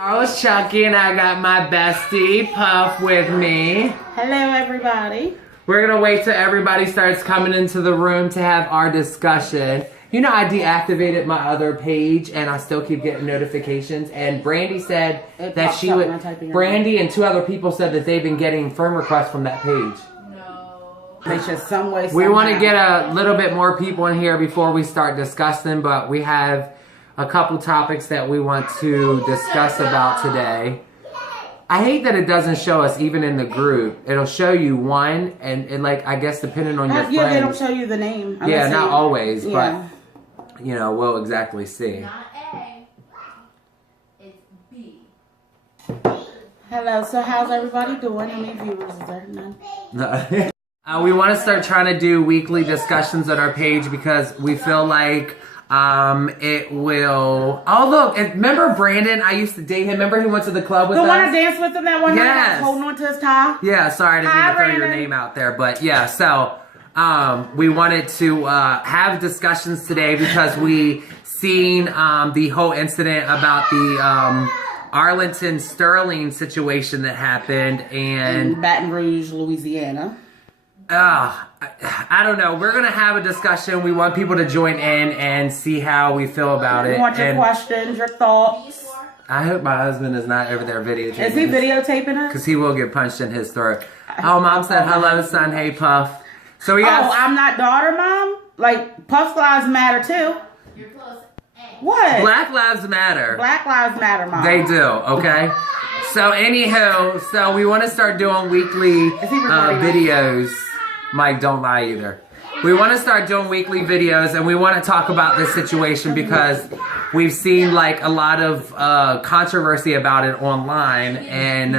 I was Chucky and I got my bestie Puff with me. Hello everybody. We're gonna wait till everybody starts coming into the room to have our discussion. You know, I deactivated my other page and I still keep getting notifications, and Brandy said that she would, Brandy and two other people said that they've been getting friend requests from that page. They should some way, we want to get a little bit more people in here before we start discussing, but we have a couple topics that we want to discuss about today. I hate that it doesn't show us even in the group. It'll show you one, and like, I guess depending on your friends. Yeah, they don't show you the name. Yeah, not always, but you know, we'll exactly see. Not A, it's B. Hello, so how's everybody doing? How many viewers is there? None? No. We want to start trying to do weekly discussions on our page because we feel like it will. Oh look! Remember Brandon? I used to date him. Remember he went to the club with us. The one I danced with him that one night. Yes. Holding on to his tie. Yeah. Sorry, I didn't mean to throw your name out there, but yeah. So we wanted to have discussions today because we seen the whole incident about the Arlington Sterling situation that happened in Baton Rouge, Louisiana. I don't know. We're going to have a discussion. We want people to join in and see how we feel about it. We want your questions, your thoughts. I hope my husband is not over there videotaping. Is he videotaping us? Because he will get punched in his throat. Oh, Mom said, hello, son. Hey, Puff. So we got... Oh, I'm not daughter, Mom? Like, Puff's lives matter, too. You're close. A. What? Black lives matter. Black lives matter, Mom. They do, okay? So, anywho, so we want to start doing weekly videos. Mike, don't lie either. We want to start doing weekly videos, and we want to talk about this situation because we've seen like a lot of controversy about it online, and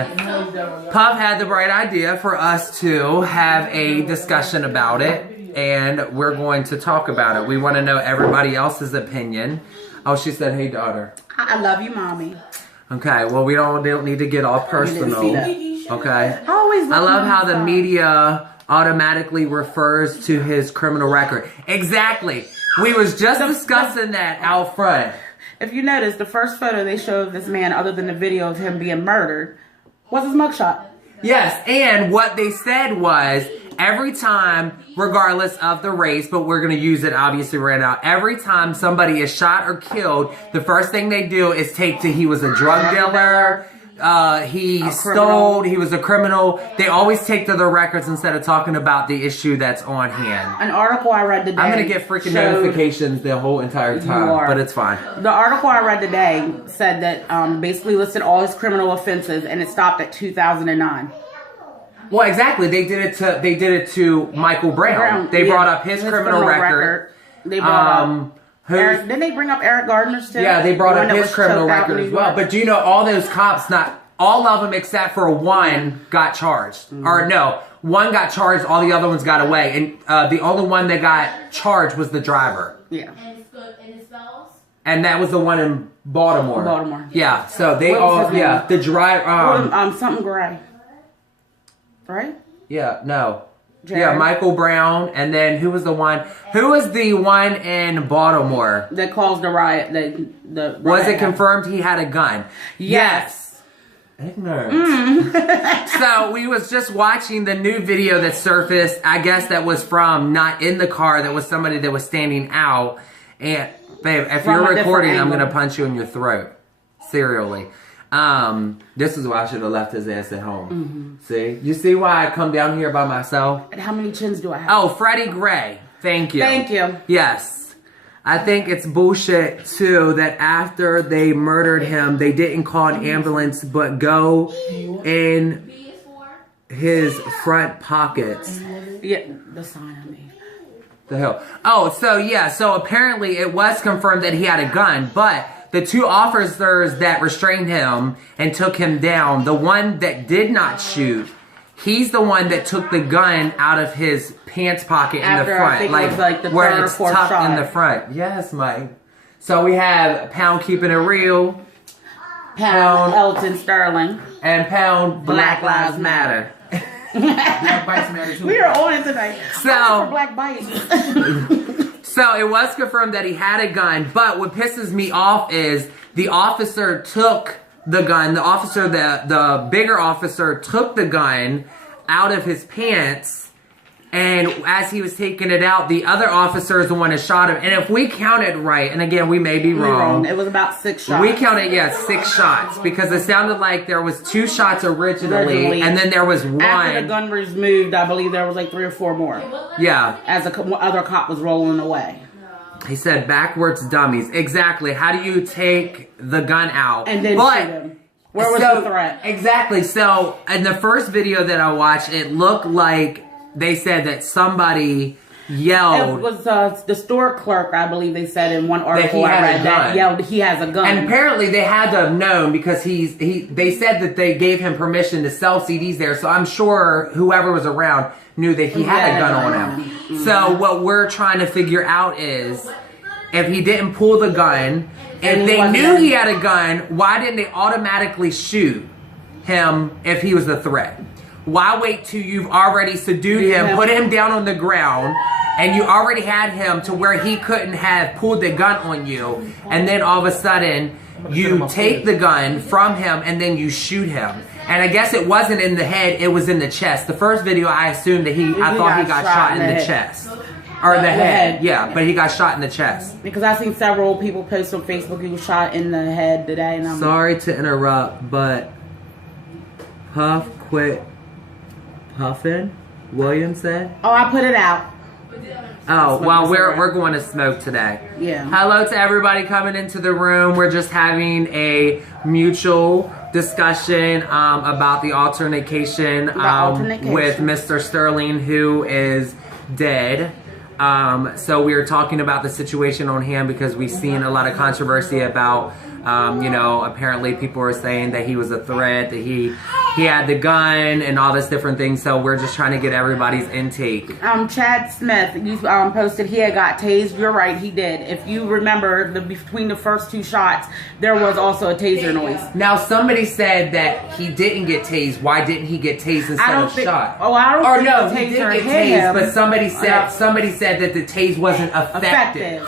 Puff had the bright idea for us to have a discussion about it, and we're going to talk about it. We want to know everybody else's opinion. Oh, she said, hey, daughter. I love you, Mommy. Okay, well, we don't need to get all personal. Okay? I love how the media automatically refers to his criminal record. Exactly. We was just discussing that out front. If you notice, the first photo they showed of this man, other than the video of him being murdered, was his mugshot. Yes, and what they said was, every time, regardless of the race, but we're going to use it obviously right now, every time somebody is shot or killed, the first thing they do is take to he was a drug dealer, he stole, he was a criminal. They always take to their records instead of talking about the issue that's on hand. An article I read today. I'm going to get freaking notifications the whole entire time, but it's fine. The article I read today said that basically listed all his criminal offenses, and it stopped at 2009. Well, exactly. They did it to Michael Brown. They brought up his criminal record. They brought up Eric, didn't they bring up Eric Gardner's too? Yeah, they brought up his criminal record as well. But do you know all those cops, not all of them except for one, got charged. Or no, one got charged, all the other ones got away. And the only one that got charged was the driver. Yeah. And his fellows? And that was the one in Baltimore. Baltimore. Yeah, so they all, yeah, the driver. Something gray. Right? Yeah, no. Jared. Yeah, Michael Brown, and then who was the one? Who was the one in Baltimore that caused the riot? The riot was it confirmed he had a gun? Yes. Ignorant. So we was just watching the new video that surfaced. I guess that was from not in the car. That was somebody that was standing out. And babe, if you're recording, I'm gonna punch you in your throat, serially. This is why I should have left his ass at home. See? You see why I come down here by myself? And how many chins do I have? Oh, Freddie Gray. Thank you. Thank you. Yes. I think it's bullshit, too, that after they murdered him, they didn't call an ambulance, but go in his front pockets. Yeah, the sign I made. The hell? Oh, so yeah, so apparently it was confirmed that he had a gun, but the two officers that restrained him and took him down, the one that did not shoot, he's the one that took the gun out of his pants pocket in the front. I think it was like the where third or it's fourth tucked shot. in the front. Yes, Mike. So we have Pound Keeping It Real. Pound Elton Sterling. And Pound Black Lives Matter. Black Bites Matter too. We are on it tonight. So, for Black Bites. So it was confirmed that he had a gun, but what pisses me off is the officer took the gun. The officer, the bigger officer, took the gun out of his pants. And as he was taking it out, the other officer is the one that shot him. And if we counted right, and again, we may be wrong. It was about 6 shots. We counted, 6 shots. Because it sounded like there was 2 shots originally. And then there was 1. After the gun was moved, I believe there was like 3 or 4 more. Yeah. As the other cop was rolling away. He said, backwards dummies. Exactly. How do you take the gun out? And then shoot him. Where was the threat? Exactly. So, in the first video that I watched, it looked like they said that somebody yelled. It was the store clerk, I believe they said in one article that he I had read a that gun. yelled he has a gun. And apparently they had to have known because they said that they gave him permission to sell CDs there. So I'm sure whoever was around knew that he had a gun on him. Mm-hmm. So what we're trying to figure out is if he didn't pull the gun, if they knew he had a gun, why didn't they automatically shoot him if he was a threat? Why wait till you've already subdued him, put him down on the ground, and you already had him to where he couldn't have pulled the gun on you, and then all of a sudden you take the gun from him and then you shoot him. And I guess it wasn't in the head, it was in the chest. The first video I assumed that I thought he got shot in the chest. Or the head, yeah, but he got shot in the chest. Because I've seen several people post on Facebook he was shot in the head today. And I'm sorry to interrupt, but Puff quit puffin, William said. Oh, I put it out. Oh, well, we're going to smoke today. Yeah. Hello to everybody coming into the room. We're just having a mutual discussion about the altercation with Mr. Sterling, who is dead. So we were talking about the situation on hand because we've seen a lot of controversy about, apparently people are saying that he was a threat, that he had the gun and all this different things. So we're just trying to get everybody's intake. Chad Smith, you posted he had got tased. You're right, he did. If you remember, between the first 2 shots, there was also a taser noise. Now somebody said that he didn't get tased. Why didn't he get tased instead of shot? Oh, I don't think no, the he taser did get hit tased, him. but somebody said that the tase wasn't effective.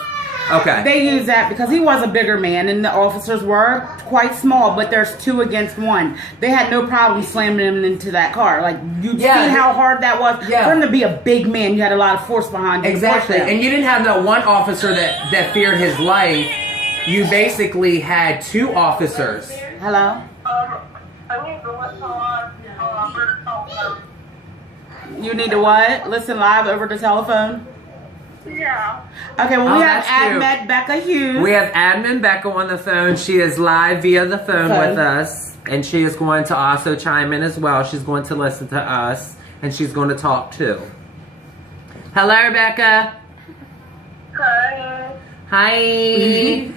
Okay. They use that because he was a bigger man and the officers were quite small, but there's 2 against 1. They had no problem slamming him into that car. Like, you see how hard that was? Yeah. For him to be a big man, you had a lot of force behind you. Exactly. And you didn't have no one officer that feared his life. You basically had 2 officers. Hello? You need to what? Listen live over the telephone? Yeah. Okay, well, we have Admin Becca Hughes. We have Admin Becca on the phone. She is live via the phone with us. And she is going to also chime in as well. She's going to listen to us. And she's going to talk too. Hello, Becca. Hi. Hi.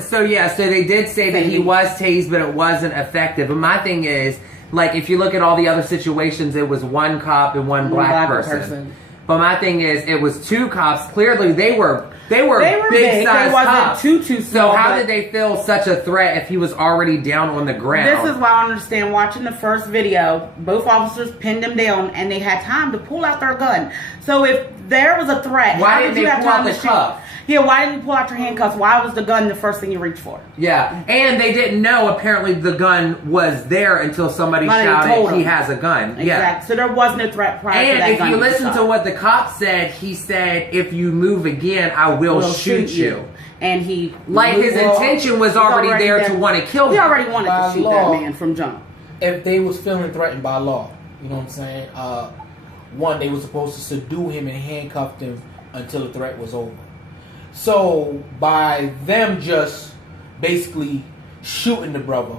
So they did say that he was tased, but it wasn't effective. But my thing is, like, if you look at all the other situations, it was 1 cop and 1 black person. But my thing is, it was 2 cops. Clearly, they were big size cops. Too small. So how did they feel such a threat if he was already down on the ground? This is why I understand. Watching the first video, both officers pinned him down, and they had time to pull out their gun. So if there was a threat, why didn't they pull out the cuff? Yeah, why didn't you pull out your handcuffs? Why was the gun the first thing you reached for? Yeah, and they didn't know apparently the gun was there until somebody shouted he has a gun. Exactly. Yeah. So there was no threat prior to that gun. And if you listen to what the cop said, he said, if you move again, I will shoot you. And his intention was already there to want to kill him. He already wanted to shoot that man from jump. If they was feeling threatened by law, you know what I'm saying? One, they were supposed to subdue him and handcuff him until the threat was over. So by them just basically shooting the brother,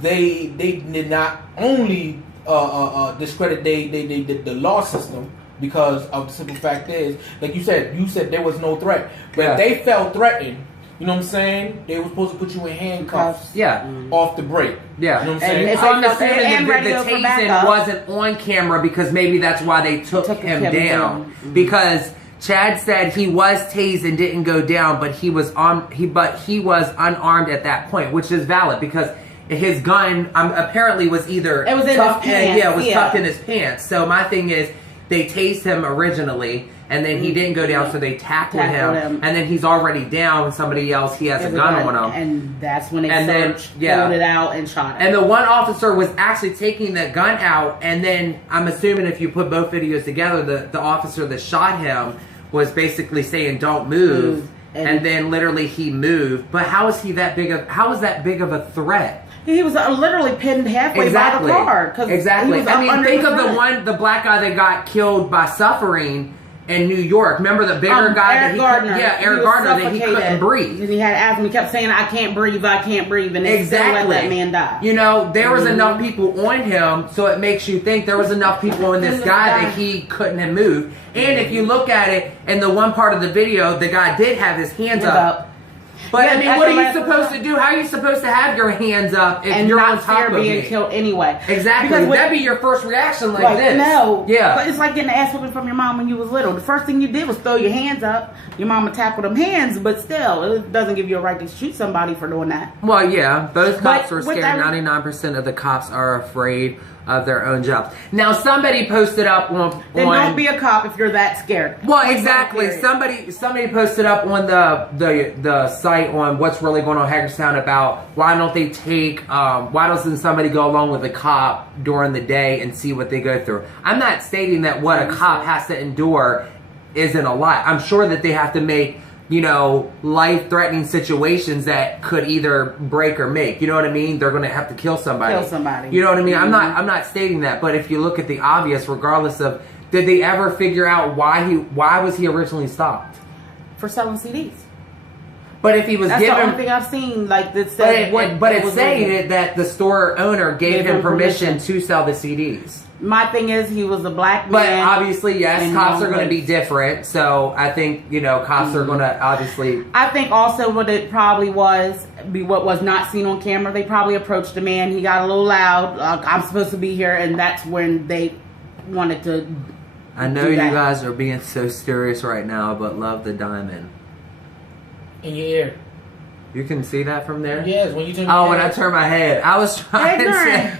they did not only discredit the law system, because of the simple fact is, like you said there was no threat. But if they felt threatened, you know what I'm saying, they were supposed to put you in handcuffs off the break. Yeah. You know what I'm saying? So I'm assuming the tasing wasn't on camera because maybe that's why they took him down. Mm-hmm. Because Chad said he was tased and didn't go down, but he was unarmed at that point, which is valid because his gun apparently was either tucked in his pants. tucked in his pants. So my thing is, They tased him originally, and then he didn't go down, so they tackled him. And then he's already down. Somebody else, he has a gun on him. And that's when they pulled it out and shot him. And the one officer was actually taking the gun out, and then I'm assuming if you put both videos together, the officer that shot him was basically saying, "Don't move." And then literally he moved. But how is he that big of? How is that big of a threat? He was literally pinned halfway by the car. Exactly. I mean, think of the black guy that got killed by suffering in New York. Remember the bigger guy Eric Gardner. Eric Gardner, that he couldn't breathe. And he had asthma. He kept saying, "I can't breathe, I can't breathe," and they still let that man die. You know, there was enough people on him, so it makes you think there was enough people on this guy that he couldn't have moved. And if you look at it, in the one part of the video, the guy did have his hands up. But I mean, what are you supposed to do? How are you supposed to have your hands up if you're on top of being killed anyway? Exactly. That'd be your first reaction like this. No. Yeah. But it's like getting an ass whooping from your mom when you was little. The first thing you did was throw your hands up. Your mama tackled them hands, but still, it doesn't give you a right to shoot somebody for doing that. Well, yeah. Both cops were scared. 99% of the cops are afraid of their own jobs. Now, somebody posted up on... Then don't be a cop if you're that scared. Well, exactly. Somebody posted up on the site on what's really going on in Hagerstown about why don't they take... why doesn't somebody go along with a cop during the day and see what they go through? I'm not stating that what a cop has to endure isn't a lot. I'm sure that they have to make... you know, life-threatening situations that could either break or make. You know what I mean? They're going to have to kill somebody. You know what I mean? I'm not stating that, but if you look at the obvious, regardless of, did they ever figure out why was he originally stopped? For selling CDs. But if he was That's given, the only thing I've seen like that said. But it's saying that the store owner gave him permission to sell the CDs. My thing is, he was a black man. But obviously, yes, cops are going to be different. So I think, you know, cops are going to obviously... I think also what it probably was, what was not seen on camera, they probably approached the man. He got a little loud. I'm supposed to be here. And that's when they wanted to I know you guys are being so serious right now, but love the diamond. In your ear. You can see that from there? Yes, when you turn your head. When I turn my head. I was trying to say...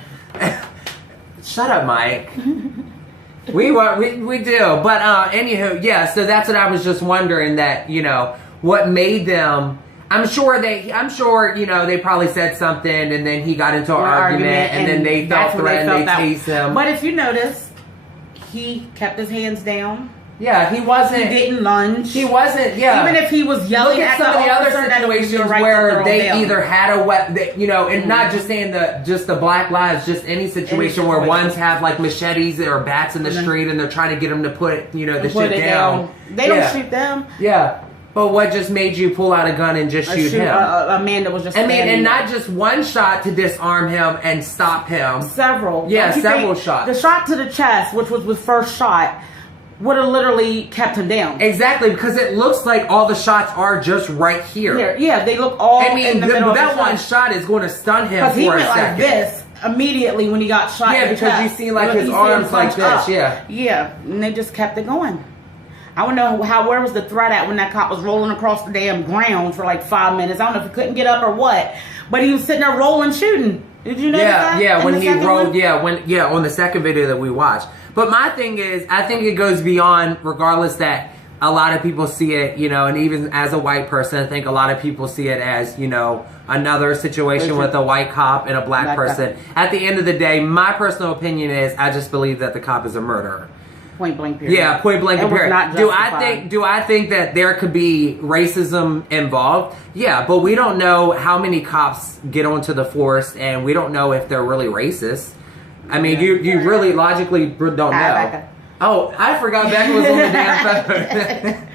Shut up, Mike. we do. But anywho, yeah, so that's what I was just wondering, that, you know, what made them... I'm sure, you know, they probably said something and then he got into an argument and then they felt threatened, they tased him. But if you notice, he kept his hands down. Yeah, he wasn't... He didn't lunge. He wasn't, yeah. Even if he was yelling at some of the other situations where they either had a weapon, you know, and not just saying just the Black Lives, just any situation where ones have like machetes or bats in the street and they're trying to get them to put, you know, the shit down. They don't shoot them. Yeah. But what just made you pull out a gun and just shoot him? A man that was just... I mean, and not just one shot to disarm him and stop him. Several. Yeah, several shots. The shot to the chest, which was the first shot, would have literally kept him down. Exactly, because it looks like all the shots are just right here. Yeah, they look all in the middle of that one shot is going to stun him for a second. Because he went like this immediately when he got shot. Yeah, because you see like his arms like this. Yeah. Yeah, and they just kept it going. I don't know where was the threat at when that cop was rolling across the damn ground for like 5 minutes. I don't know if he couldn't get up or what, but he was sitting there rolling, shooting. Did you notice that? Yeah, when he rolled, on the second video that we watched. But my thing is, I think it goes beyond, regardless that a lot of people see it, you know, and even as a white person, I think a lot of people see it as, you know, another situation with a white cop and a black person. At the end of the day, my personal opinion is, I just believe that the cop is a murderer. Point blank period. Yeah, point blank period. Do I think that there could be racism involved? Yeah, but we don't know how many cops get onto the force, and we don't know if they're really racist. I mean, you really logically don't know. Becca. Oh, I forgot Becca was on the damn phone.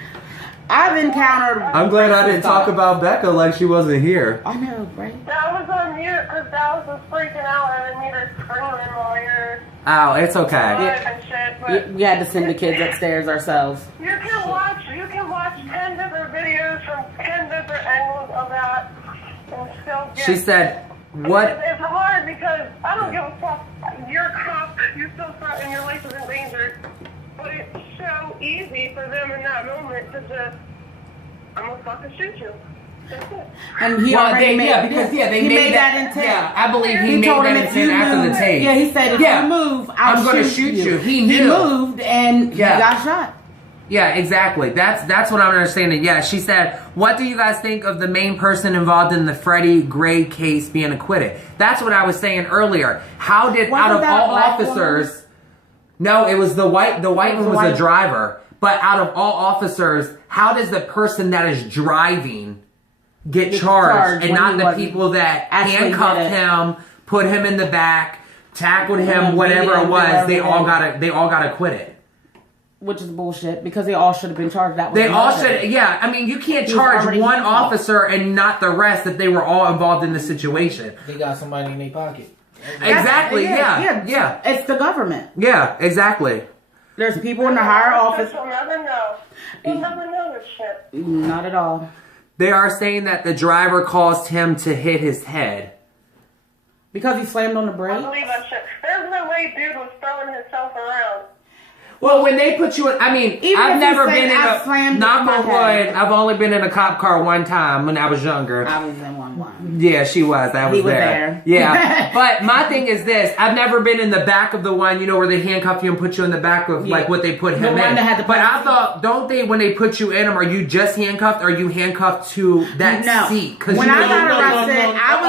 I've encountered... I'm glad I didn't talk about Becca like she wasn't here. I know, right? That was on mute because Dallas was freaking out and I need her screaming while you're... Oh, it's okay. We had to send the kids upstairs ourselves. You can watch 10 different videos from 10 different angles of that and still get... She said, what... It's hard because I don't give a fuck. You're a cop. You're still threatened. Your life is in danger. But it's so easy for them in that moment to just, I'm gonna fucking shoot you. And he Well, already made they he made that intent. Yeah, I believe he made told that him if intent you after move, the tape. Yeah, he said if Yeah. you move, I'm gonna shoot you. He He knew. moved and Yeah. he got shot. Yeah, exactly. That's what I'm understanding. Yeah, she said, "What do you guys think of the main person involved in the Freddie Gray case being acquitted?" That's what I was saying earlier. How did Wasn't out of that a all black officers? No, it was the white. The white It was one the was a white- driver. But out of all officers, how does the person that is driving get charged, and when not he the wasn't people that actually handcuffed did it? him, put him in the back, tackled him, Yeah, whatever beat it him, was? whatever They they all did. got acquitted. Which is bullshit because they all should have been charged. That was They all murder. should, yeah. I mean, you can't He was charge already one handcuffed. officer and not the rest if they were all involved in the situation. They got somebody in their pocket. Exactly, yeah. It's the government. Yeah, exactly. There's people in the higher office. We'll never know. We'll never know this shit. Not at all. They are saying that the driver caused him to hit his head. Because he slammed on the I brake? believe that shit. There's no way dude was throwing himself around. Well, when they put you in, I mean, Even I've if never he been said, in "I a, slammed knock my on head." wood, I've only been in a cop car one time when I was younger. I was in one. Yeah, she was. I was, He was there. there. Yeah. But my thing is this. I've never been in the back of the one, you know, where they handcuff you and put you in the back of, Yeah. like, what they put him The in. one that had the But I plastic. thought, don't they, when they put you in them, are you just handcuffed? Or are you handcuffed to that No. seat? 'Cause When you I know, got arrested, I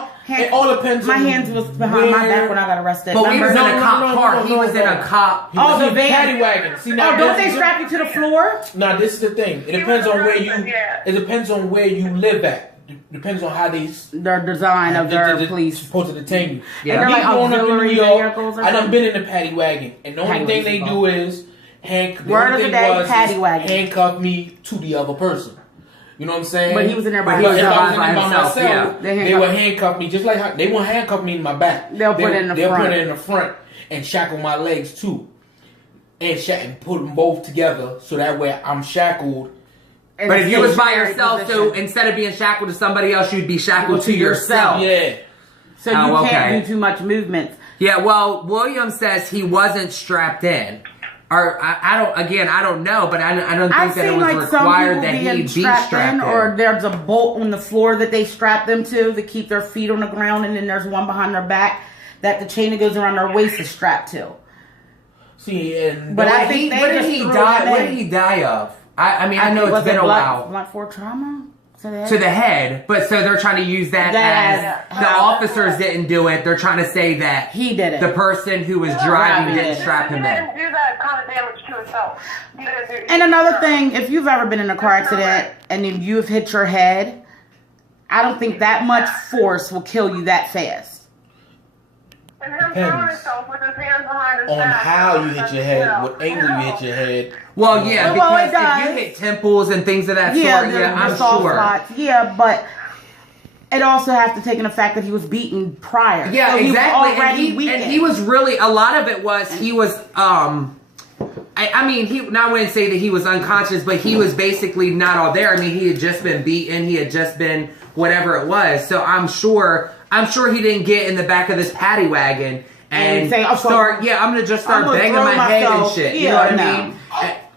was It all depends my on hands was behind my back when I got arrested. But we was in Remember? a cop car. He was in a cop. He was the in van. paddy wagon. See, now Oh, don't this they is- strap you to the floor? Now this is the thing. It depends on where you. Yeah. It depends on where you live at. Depends on how they. Their design of their police. supposed to detain you. Yeah. And they're Me like growing up in auxiliary New York, vehicles or I done something? been in a paddy wagon, and the only Paddy thing they wagon. do is the Word only of the thing day, was paddy is wagon. handcuff me to the other person. You know what I'm saying? But he was in there by But he was If himself. I was in there by himself, myself, yeah. They they handcuff- would handcuff me just like how they won't handcuff me in my back. They'll put it in the They'll front. put it in the front and shackle my legs too, and put them both together so that way I'm shackled. In But a if you was by stationary yourself, so position. instead of being shackled to somebody else, you'd be shackled to yourself. Yeah. So you Oh, can't okay. do too much movement. Yeah, well, William says he wasn't strapped in. Or, I don't know, but I don't think I've that it seen was like some required people that he being be strapped in, or in. there's a bolt on the floor that they strap them to keep their feet on the ground, and then there's one behind their back that the chain that goes around their waist is strapped to. See, and But I What think they just threw die? him What in. did he die of? I mean, I know it's Was been it a while. Blunt force trauma? To the head, but so they're trying to use that That as the officers didn't do it. They're trying to say that He did it. the person who was driving Yeah. didn't strap him He in. didn't do that kind of damage to himself. He didn't do And another thing, if you've ever been in a car accident and then you've hit your head, I don't think that much force will kill you that fast. And him throwing Depends himself with his hands behind his on back. how you hit your head, what angle you hit your head. Well, yeah, Well, it because if does. you hit temples and things of that Yeah, sort, the I'm soft sure. spots. Yeah, but it also has to take in the fact that he was beaten prior. Yeah, So he was exactly. already And weakened. he was really, a lot of it was, he was, I mean, I wouldn't say that he was unconscious, but he was basically not all there. I mean, he had just been beaten. He had just been whatever it was. So I'm sure he didn't get in the back of this paddy wagon and say, "Oh, so I'm going to just start I'm gonna banging throw my head and myself." shit. You Yeah, know what no. I mean?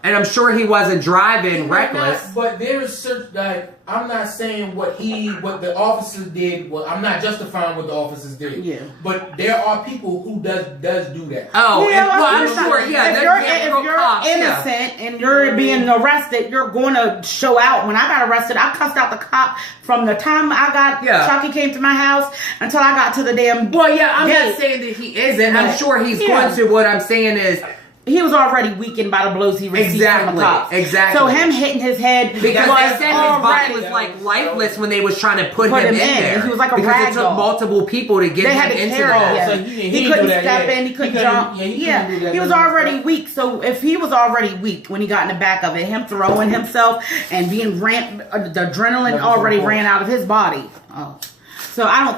And I'm sure he wasn't driving reckless. But there's certain, like, I'm not saying what the officers did. Well, I'm not justifying what the officers did. Yeah. But there are people who does do that. Oh, Yeah, and, well, I'm understand. sure, yeah. If there's you're, real cops, yeah. innocent and you're being arrested, you're going to show out. When I got arrested, I cussed out the cop from the time Chucky came to my house until I got to the damn. Well, yeah, I'm gate. not saying that he isn't. I'm Right. sure he's Yeah. going to. What I'm saying is, He was already weakened by the blows he received from Exactly, the cops. exactly. So him hitting his head because was they said his body already. was like lifeless when they was trying to put Put him him in in. there. He was like a because rag it took doll. multiple people to get They him had to into carry that. him. So he He didn't couldn't do that, step yeah. in. He couldn't He jump. couldn't- yeah, he Yeah, couldn't do that. he was already weak. So if he was already weak when he got in the back of it, him throwing himself and being the adrenaline already ran out of his body. Oh, so I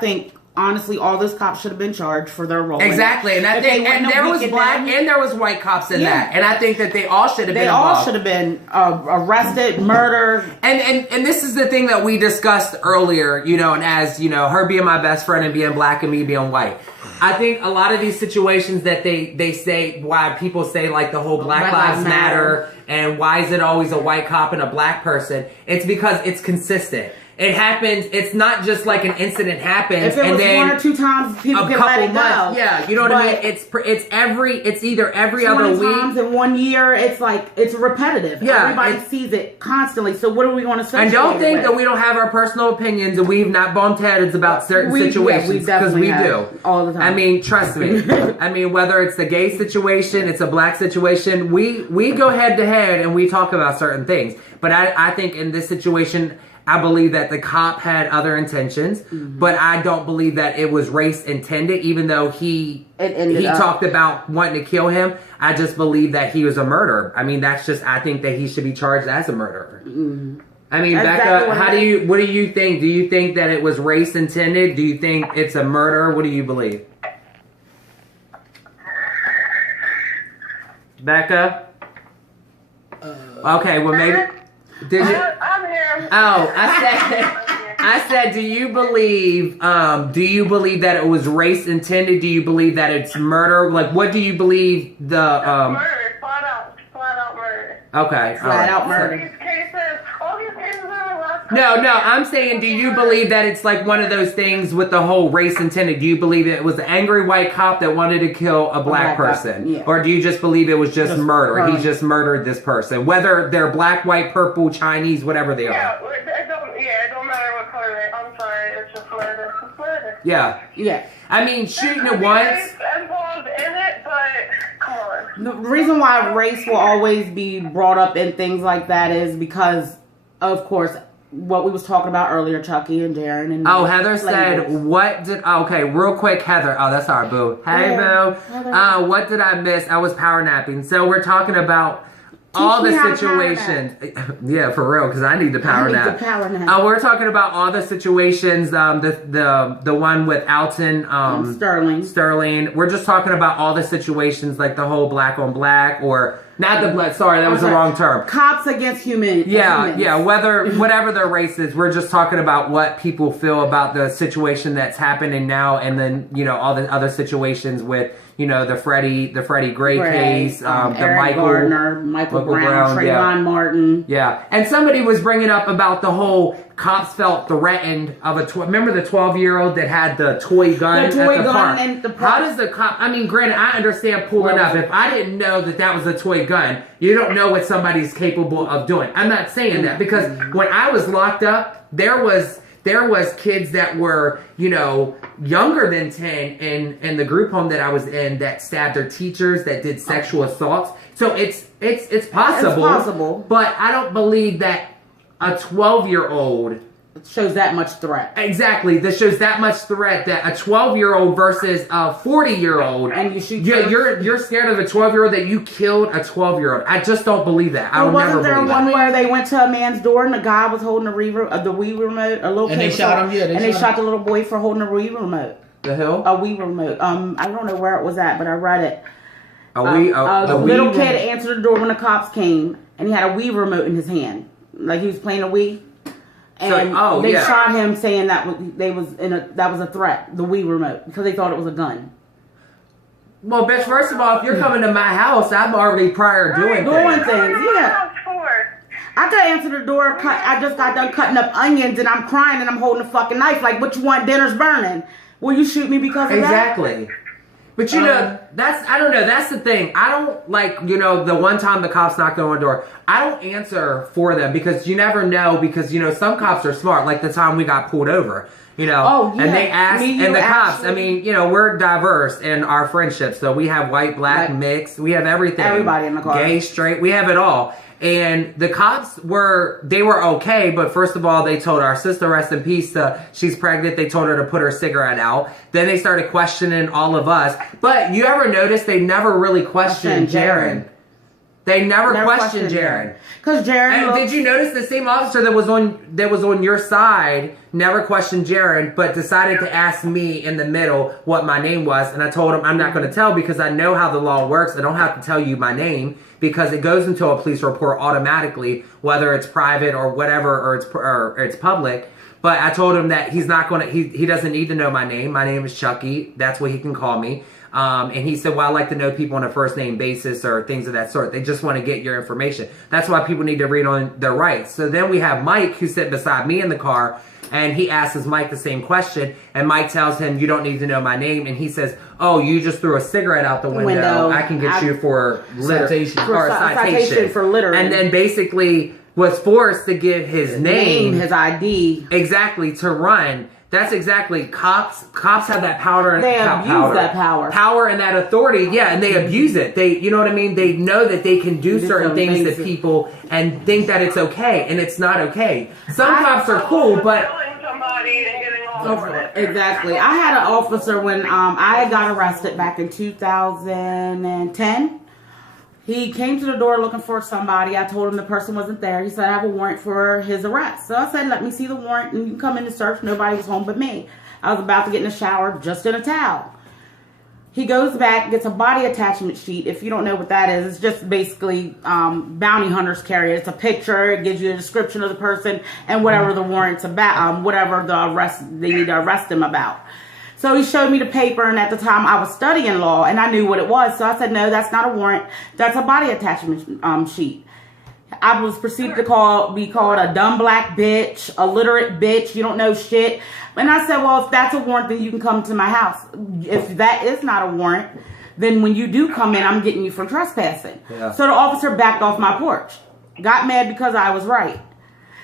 think honestly, all those cops should have been charged for their role. Exactly, and I If they think, wouldn't and have there was weakened black them, and there was white cops in Yeah. that, and I think that they all should have been they all involved. should have been arrested, murdered. And this is the thing that we discussed earlier, you know, and as you know, her being my best friend and being black and me being white. I think a lot of these situations that they say, why people say like the whole Black Lives Matter and why is it always a white cop and a black person? It's because it's consistent. It happens. It's not just like an incident happens if it and was then 1 or 2 times, people can let it go. Months. Yeah, you know what I mean. It's either every other week. Times in 1 year. It's like it's repetitive. Yeah, everybody sees it constantly. So what are we going to say? And don't think that we don't have our personal opinions and we've not bumped heads about certain situations because we do all the time. I mean, trust me. I mean, whether it's the gay situation, it's a black situation, we go head to head and we talk about certain things. But I think in this situation, I believe that the cop had other intentions, but I don't believe that it was race intended, even though he talked about wanting to kill him. I just believe that he was a murderer. I mean, I think that he should be charged as a murderer. I mean, Becca, what do you think? Do you think that it was race intended? Do you think it's a murder? What do you believe? Becca? Okay, well maybe... Did you? I'm here. Oh, I said, do you believe that it was race intended? Do you believe that it's murder? Like, what do you believe the Murder, flat out murder. Okay, flat out murder. All these cases are No, I'm saying, do you believe that it's like one of those things with the whole race intended? Do you believe it was an angry white cop that wanted to kill a black person? Yeah. Or do you just believe it was just murder? He just murdered this person. Whether they're black, white, purple, Chinese, whatever they are. It don't matter what color they are. I'm sorry, it's just murder. It's murder. Yeah. I mean, shooting it once. Involved in it, but come on. The reason why race will always be brought up in things like that is because, of course, what we was talking about earlier, Chucky and Darren and Heather said, okay, real quick, Heather. Oh, that's our boo. Hey, boo. What did I miss? I was power napping. So we're talking about all the situations. Yeah, for real, because I need the power nap. We're talking about all the situations. The one with Alton, Sterling. We're just talking about all the situations, like the whole black on black, or not the black. Sorry, that was the wrong term. Cops against humans. Yeah. Whatever their race is, we're just talking about what people feel about the situation that's happening now, and then all the other situations with. The Freddie Gray case, the Michael Gardner, Michael Brown, Trayvon Martin. Yeah. And somebody was bringing up about the whole cops felt threatened of remember the 12-year-old that had the toy gun at the park? How does the cop, I mean, granted, I understand pulling up. If I didn't know that was a toy gun, you don't know what somebody's capable of doing. I'm not saying that because when I was locked up, there was kids that were, younger than 10 in the group home that I was in that stabbed their teachers, that did sexual assaults. So it's possible. It's possible. But I don't believe that a 12-year-old shows that much threat. Exactly. This shows that much threat that a 12-year-old versus a 40-year-old. And you shoot. You're scared of a 12-year-old that you killed a 12-year-old. I just don't believe that. I would never believe that. Wasn't there one where they went to a man's door and the guy was holding the Wii remote, a little kid, and they shot him. Yeah, they shot the little boy for holding a Wii remote. The hell? A Wii remote. I don't know where it was at, but I read it. The little kid answered the door when the cops came, and he had a Wii remote in his hand, like he was playing a Wii. And they shot him, saying that was a threat, the Wii remote, because they thought it was a gun. Well, bitch, first of all, if you're coming to my house, I'm already doing things. Yeah. I got to answer the door. I just got done cutting up onions, and I'm crying, and I'm holding a fucking knife. Like, what you want? Dinner's burning. Will you shoot me because of that? Exactly. But I don't know, that's the thing. I don't like, the one time the cops knocked on my door, I don't answer for them because you never know, because, some cops are smart, like the time we got pulled over, and they asked, and the cops, I mean, we're diverse in our friendships, so we have white, black, mixed, we have everything. Everybody in the car. Gay, straight, we have it all. And the cops were okay, but first of all, they told our sister, rest in peace, she's pregnant, they told her to put her cigarette out. Then they started questioning all of us. But you ever notice they never really questioned Jaron? They never questioned Jaron. Because Jaron. Did you notice the same officer that was on your side never questioned Jaron, but decided to ask me in the middle what my name was? And I told him I'm not going to tell because I know how the law works. I don't have to tell you my name because it goes into a police report automatically, whether it's private or whatever, or it's public. But I told him that he's not going to, he doesn't need to know my name. My name is Chucky. That's what he can call me. And he said, well, I like to know people on a first name basis or things of that sort. They just want to get your information. That's why people need to read on their rights. So then we have Mike, who's sitting beside me in the car, and he asks Mike the same question. And Mike tells him, you don't need to know my name. And he says, oh, you just threw a cigarette out the window. I can get you for citation. Citation for littering. And then basically was forced to give his name, his ID, exactly, to run. That's exactly cops have that power. They abuse that power and that authority. Yeah, and they abuse it. They, you know what I mean? They know that they can do certain things to people and think that it's okay, and it's not okay. Some cops are cool, but somebody and getting all over it. exactly. I had an officer when I got arrested back in 2010. He came to the door looking for somebody. I told him the person wasn't there. He said, I have a warrant for his arrest. So I said, let me see the warrant and you can come in and search. Nobody was home but me. I was about to get in the shower, just in a towel. He goes back, gets a body attachment sheet. If you don't know what that is, it's just basically bounty hunters carry it. It's a picture. It gives you a description of the person and whatever the warrant's about, whatever the arrest they need to arrest him about. So he showed me the paper, and at the time I was studying law, and I knew what it was. So I said, no, that's not a warrant. That's a body attachment sheet. I was perceived to be called a dumb black bitch, a literate bitch, you don't know shit. And I said, well, if that's a warrant, then you can come to my house. If that is not a warrant, then when you do come in, I'm getting you for trespassing. Yeah. So the officer backed off my porch. Got mad because I was right.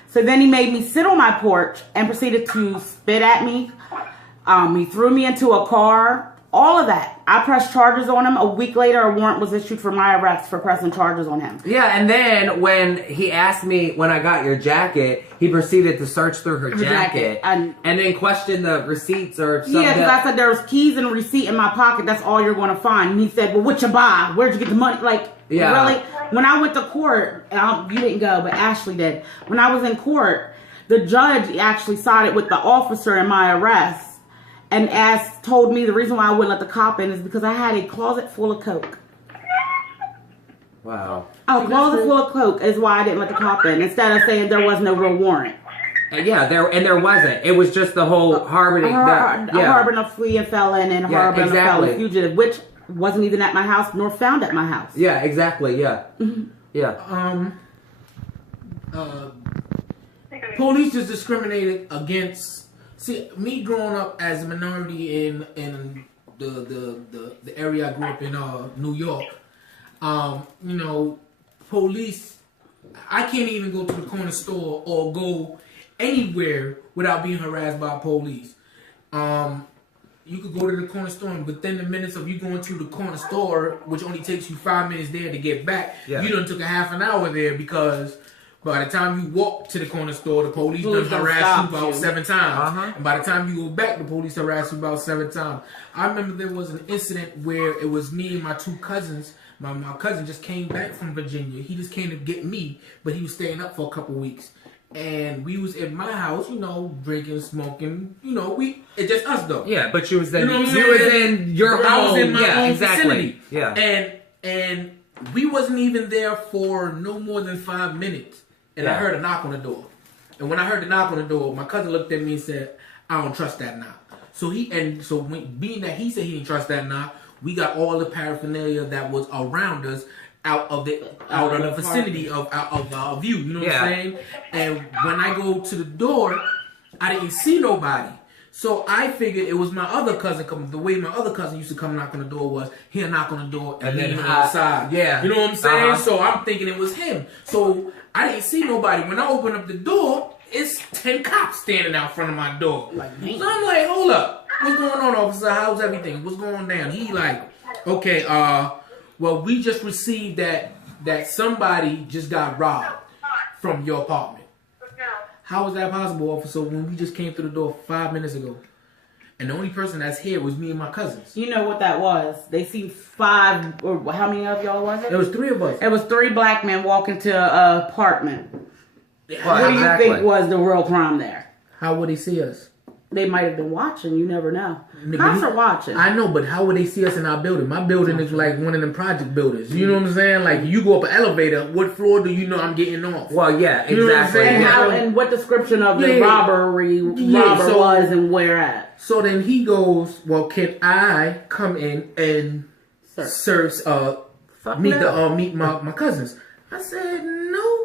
So then he made me sit on my porch and proceeded to spit at me. He threw me into a car. All of that. I pressed charges on him. A week later, a warrant was issued for my arrest for pressing charges on him. Yeah, and then when he asked me when I got your jacket, he proceeded to search through her jacket and then question the receipts or something. Yeah, because I said there was keys and a receipt in my pocket. That's all you're going to find. And he said, well, what you buy? Where'd you get the money? Like, really? When I went to court, you didn't go, but Ashley did. When I was in court, the judge actually sided with the officer in my arrest. And told me the reason why I wouldn't let the cop in is because I had a closet full of coke. Wow. A closet full of coke is why I didn't let the cop in, instead of saying there was no real warrant. There wasn't. It was just the whole harboring. Harboring a fleeing felon and harboring a felon fugitive, which wasn't even at my house nor found at my house. Yeah, exactly. Yeah. Mm-hmm. Yeah. Police just discriminated against. See, me growing up as a minority in the area I grew up in, New York, police, I can't even go to the corner store or go anywhere without being harassed by police. You could go to the corner store, and within the minutes of you going to the corner store, which only takes you 5 minutes there to get back, you done took a half an hour there because by the time you walk to the corner store, the police done harass you about 7 times. And by the time you go back, the police harass you about 7 times. I remember there was an incident where it was me and my 2 cousins. My cousin just came back from Virginia. He just came to get me, but he was staying up for a couple weeks. And we was at my house, drinking, smoking. It's just us though. Yeah, but you was in your home. I was in my own exactly. vicinity. Yeah. And we wasn't even there for no more than 5 minutes. And I heard a knock on the door. And when I heard the knock on the door, my cousin looked at me and said, I don't trust that knock. Being that he said he didn't trust that knock, we got all the paraphernalia that was around us out of the vicinity of our view. You know what I'm saying? And when I go to the door, I didn't see nobody. So I figured it was my other cousin coming. The way my other cousin used to come knock on the door was he'll knock on the door and then outside. Yeah. You know what I'm saying? So I'm thinking it was him. So I didn't see nobody. When I opened up the door, it's 10 cops standing out front of my door. So I'm like, hold up. What's going on, officer? How's everything? What's going down? He like, okay, well, we just received that somebody just got robbed from your apartment. How is that possible, officer, when we just came through the door 5 minutes ago? And the only person that's here was me and my cousins. You know what that was? They see 5, or how many of y'all was it? It was 3 of us. It was 3 black men walking to an apartment. Well, what do you think was the real crime there? How would they see us? They might have been watching. You never know. Nigga, Cops are watching. I know, but how would they see us in our building? My building is like one of them project buildings. You know what I'm saying? Like, you go up an elevator, what floor do you know I'm getting off? Well, yeah, You know what I'm exactly. saying? And Yeah. how and what description of the Yeah. robber so- was and where at? So then he goes, well, can I come in and Sir. Fuck meet no. meet my cousins? I said, no.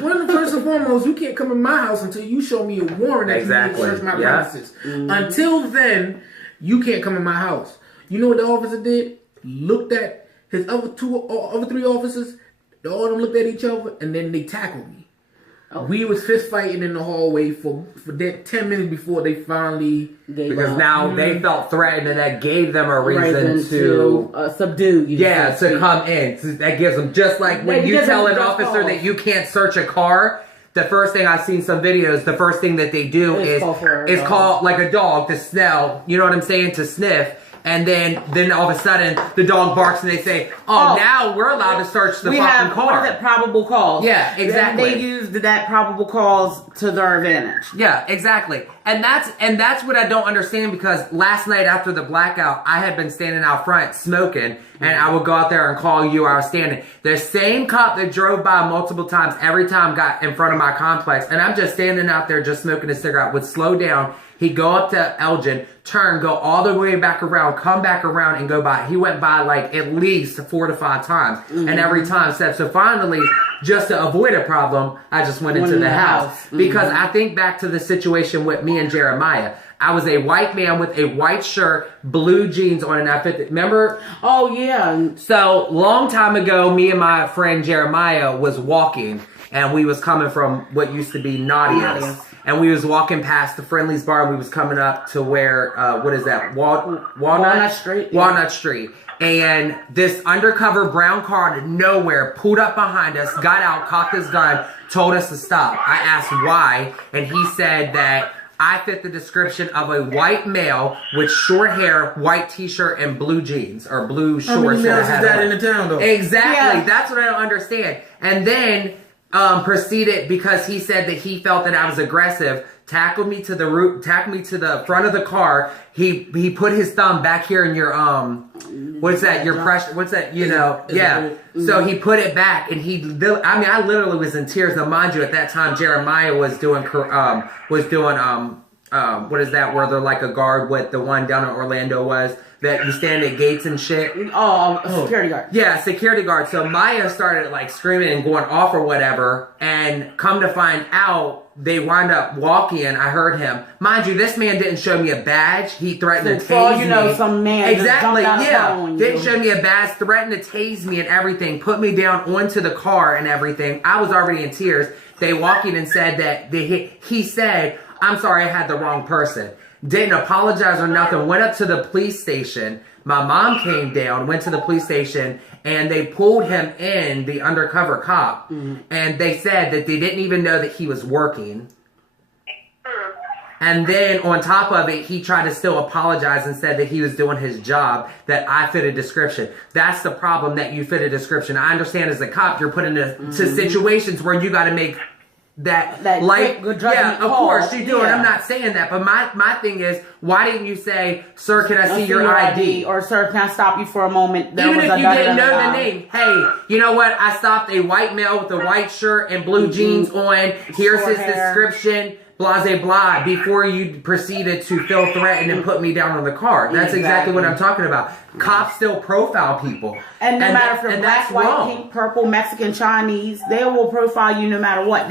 One of the first and foremost, you can't come in my house until you show me a warrant that Exactly. you need to search my Yeah. premises. Until then, you can't come in my house. You know what the officer did? Looked at his other three officers. All of them looked at each other, and then they tackled me. Oh. We was fist fighting in the hallway for that 10 minutes before they finally. Because now they felt threatened, and that gave them a reason to subdue you. yeah, to come in. So that gives them, just like when you tell an officer that you can't search a car, the first thing I've seen some videos, the first thing that they do is call like a dog to smell, you know what I'm saying, to sniff. And then all of a sudden the dog barks and they say, oh, now we're allowed to search the fucking car. What is it? Probable cause. Yeah, exactly. And they used that probable cause to their advantage. Yeah, exactly. And that's what I don't understand, because last night after the blackout, I had been standing out front smoking, and I would go out there and call you. I was standing. The same cop that drove by multiple times, every time got in front of my complex, and I'm just standing out there just smoking a cigarette, would slow down. He'd go up to Elgin, turn, go all the way back around, come back around, and go by. He went by like at least 4 to 5 times, and every time said, so finally, just to avoid a problem, I just went into the house. Because I think back to the situation with me and Jeremiah. I was a white man with a white shirt, blue jeans on an outfit. Remember? Oh, yeah. So, long time ago, me and my friend Jeremiah was walking, and we was coming from what used to be Nadia's. And we was walking past the Friendly's bar, and we was coming up to where, what is that? Walnut Street. Yeah. Walnut Street. And this undercover brown car out of nowhere pulled up behind us, got out, cocked his gun, told us to stop. I asked why, and he said that I fit the description of a white male with short hair, white t-shirt, and blue jeans, or blue shorts. How many males is that in the town, though? Exactly. Yeah. That's what I don't understand. And then proceeded, because he said that he felt that I was aggressive, tackled me to the front of the car. He put his thumb back here in your what's that? Your pressure? What's that? You know? Yeah. So he put it back, and I literally was in tears. Now, mind you, at that time Jeremiah was doing what is that? Where they're like a guard, what the one down in Orlando was. That you stand at gates and shit. Oh, security guard. Yeah, security guard. So Maya started like screaming and going off or whatever, and come to find out, they wound up walking. I heard him. Mind you, this man didn't show me a badge. He threatened to For all tase you know, me. some man Exactly. just jumped out Yeah. following Didn't you. show me a badge. Threatened to tase me and everything. Put me down onto the car and everything. I was already in tears. They walked in and said that he said, "I'm sorry, I had the wrong person." Didn't apologize or nothing. Went up to the police station. My mom came down, went to the police station, and they pulled him in, the undercover cop. And they said that they didn't even know that he was working. And then on top of it, he tried to still apologize and said that he was doing his job, that I fit a description. That's the problem, that you fit a description. I understand as a cop, you're put into situations where you got to make that like, good yeah, judgment of call. course you do, and Yeah. I'm not saying that, but my thing is, why didn't you say, "Sir, can I see your ID?" Or, "Sir, can I stop you for a moment?" Even if you didn't know the name. Hey, you know what? I stopped a white male with a white shirt and blue jeans on. Here's Short his hair. description. Blase blah. Before you proceeded to feel threatened and put me down on the car. That's exactly what I'm talking about. Cops still profile people. And no matter if you're and black, that's white, wrong. pink, purple, Mexican, Chinese, they will profile you no matter what.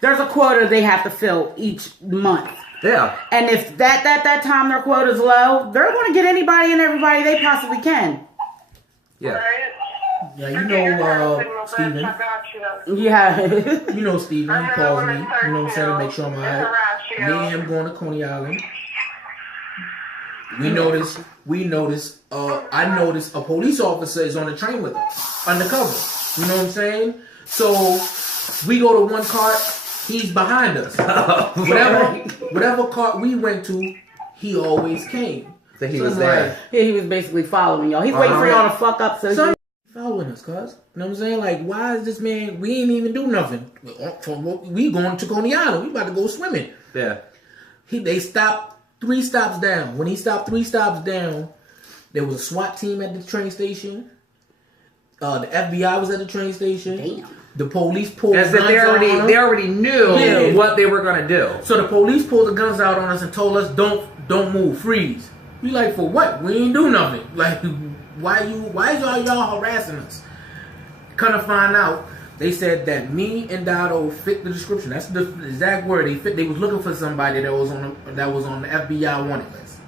There's a quota they have to fill each month. Yeah. And if that time their quota's low, they're going to get anybody and everybody they possibly can. Yeah. Right? Yeah, you know, Signal, Steven. bitch, I got you. Yeah. You know Steven, he calls me, you know what I'm saying, to make sure I'm alright. Me and him going to Coney Island. I noticed a police officer is on the train with us, undercover. You know what I'm saying? So we go to one cart, he's behind us. Whatever cart we went to, he always came. So he So was I'm there. like, He was basically following y'all. He's waiting for y'all to fuck up so son, following us, cuz. You know what I'm saying? Like, why is this man? We ain't even do nothing. We going to Coney Island. We about to go swimming. Yeah. They stopped 3 stops down. When he stopped 3 stops down, there was a SWAT team at the train station. The FBI was at the train station. Damn. The police pulled As guns if they already knew what they were gonna do. So the police pulled the guns out on us and told us, don't move, freeze. We like, for what? We ain't do nothing. Like, why is y'all harassing us? Come to find out, they said that me and Dotto fit the description. That's the exact word. They was looking for somebody that was on the FBI wanted list.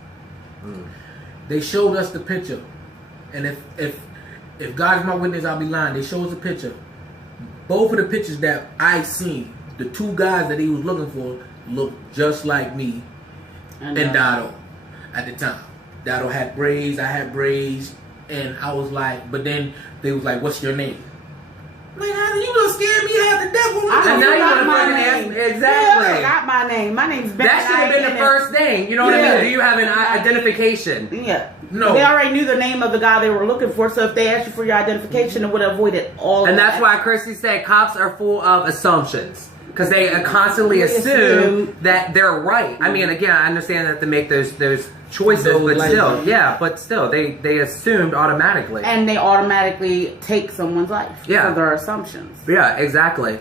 They showed us the picture, and if God is my witness, I'll be lying. They showed us the picture. Both of the pictures that I seen, the 2 guys that he was looking for looked just like me and Dotto at the time. Dotto had braids, I had braids, and I was like, but then they was like, "What's your name?" Man, you done scared me half to death. And now you want to fucking ask exactly. Yeah, I got my name. My name's Ben. That should have been the first thing. You know what I mean? Do you have an identification? Yeah. No. They already knew the name of the guy they were looking for, so if they asked you for your identification, it would have avoided all of And that. that's why Christy said cops are full of assumptions. Because they constantly assume that they're right. I mean, again, I understand that they make those choices, but still, they assumed automatically. And they automatically take someone's life for their assumptions. Yeah, exactly.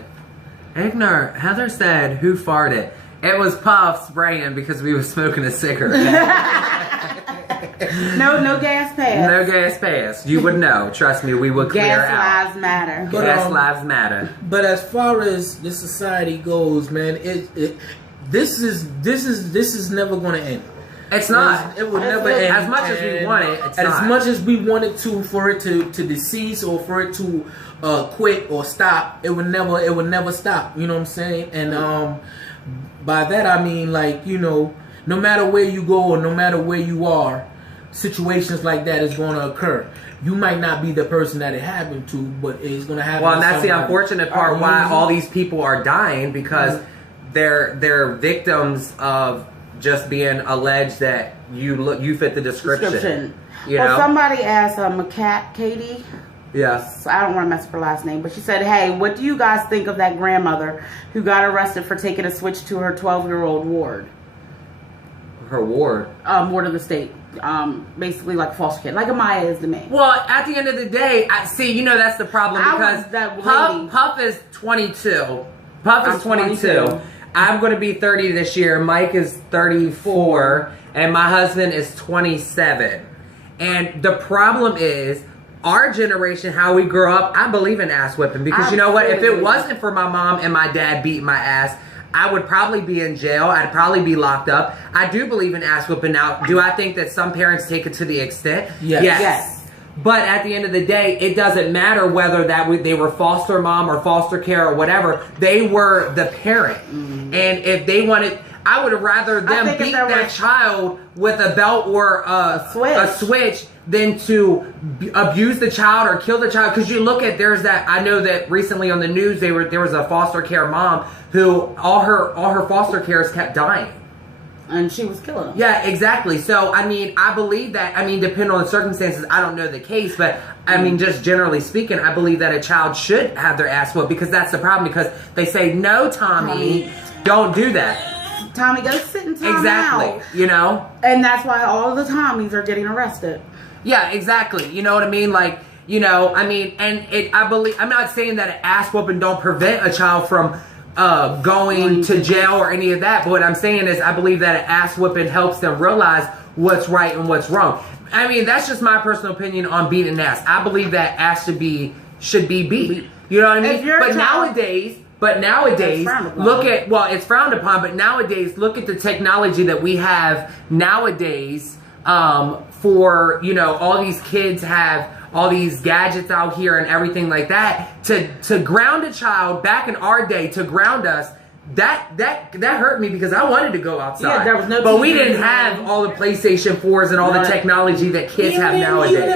Ignore, Heather said, who farted? It was Puff spraying because we were smoking a cigarette. No gas pass. No gas pass. You would know. Trust me, we would clear Gas out. lives matter. Gas lives matter. But as far as the society goes, man, this is never going to end. It's not. It will never end. As much as we want it, it's not. As much as we want it for it to decease or for it to quit or stop, it would never stop. You know what I'm saying? And by that I mean, like, you know, no matter where you go or no matter where you are, situations like that is going to occur. You might not be the person that it happened to, but it's going to happen. Well, and that's the somebody. unfortunate part why all these people are dying, because they're victims of just being alleged that you fit the description. You know? Somebody asked Katie. Yes. I don't want to mess up her last name, but she said, "Hey, what do you guys think of that grandmother who got arrested for taking a switch to her 12-year-old ward?" Her ward. Ward of the state. Basically like a foster kid. Like Amaya is the name. Well, at the end of the day, I see, you know, that's the problem, because Puff is 22. Puff is 22. I'm going to be 30 this year. Mike is 34. And my husband is 27. And the problem is, our generation, how we grew up, I believe in ass whipping. Because you know what? If it wasn't for my mom and my dad beating my ass, I would probably be in jail. I'd probably be locked up. I do believe in ass whipping. Now, do I think that some parents take it to the extent? Yes. But at the end of the day, it doesn't matter whether they were foster mom or foster care or whatever. They were the parent. And if they wanted... I would rather them beat that child with a belt or a switch than to abuse the child or kill the child. Because you look at, I know that recently on the news there was a foster care mom who all her foster cares kept dying. And she was killing them. Yeah, exactly. So, I mean, I believe that, depending on the circumstances, I don't know the case, but, just generally speaking, I believe that a child should have their ass whooped, because that's the problem, because they say, no, Tommy, don't do that. Tommy, go sit and time out. You know? And that's why all the Tommies are getting arrested. Yeah, exactly. You know what I mean? Like, you know, I believe, I'm not saying that an ass whooping don't prevent a child from going to jail or any of that, but what I'm saying is I believe that an ass whooping helps them realize what's right and what's wrong. That's just my personal opinion on beating an ass. I believe that ass should be beat. You know what I mean? But nowadays, look at, it's frowned upon, but nowadays, look at the technology that we have nowadays for, you know, all these kids have all these gadgets out here and everything like that. To ground a child back in our day, to ground us, that hurt me, because I wanted to go outside. Yeah, there was no but we didn't have all the PlayStation 4s and all the technology that kids have nowadays. Even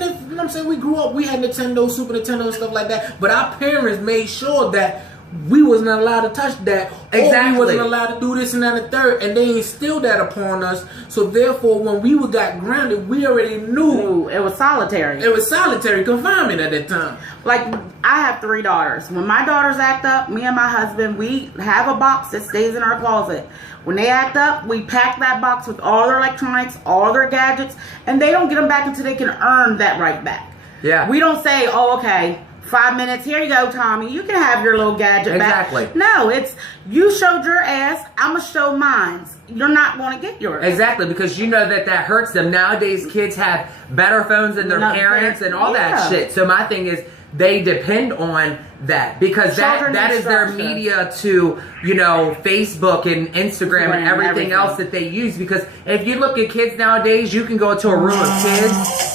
if, you know what I'm saying, we grew up, we had Nintendo, Super Nintendo, and stuff like that. But our parents made sure that we wasn't allowed to touch that. Exactly. Or we wasn't allowed to do this and that and the third. And they instilled that upon us. So therefore, when we got grounded, we already knew Ooh, it was solitary. it was solitary confinement at that time. Like, I have 3 daughters. When my daughters act up, me and my husband, we have a box that stays in our closet. When they act up, we pack that box with all their electronics, all their gadgets, and they don't get them back until they can earn that right back. Yeah. We don't say, oh, okay, 5 minutes, here you go, Tommy, you can have your little gadget back. Exactly. No, it's, you showed your ass, I'm going to show mine. You're not going to get yours. Exactly, because you know that hurts them. Nowadays, kids have better phones than their parents and all that shit. So my thing is, they depend on that because that is their media to, you know, Facebook and Instagram and everything else that they use. Because if you look at kids nowadays, you can go into a room of kids.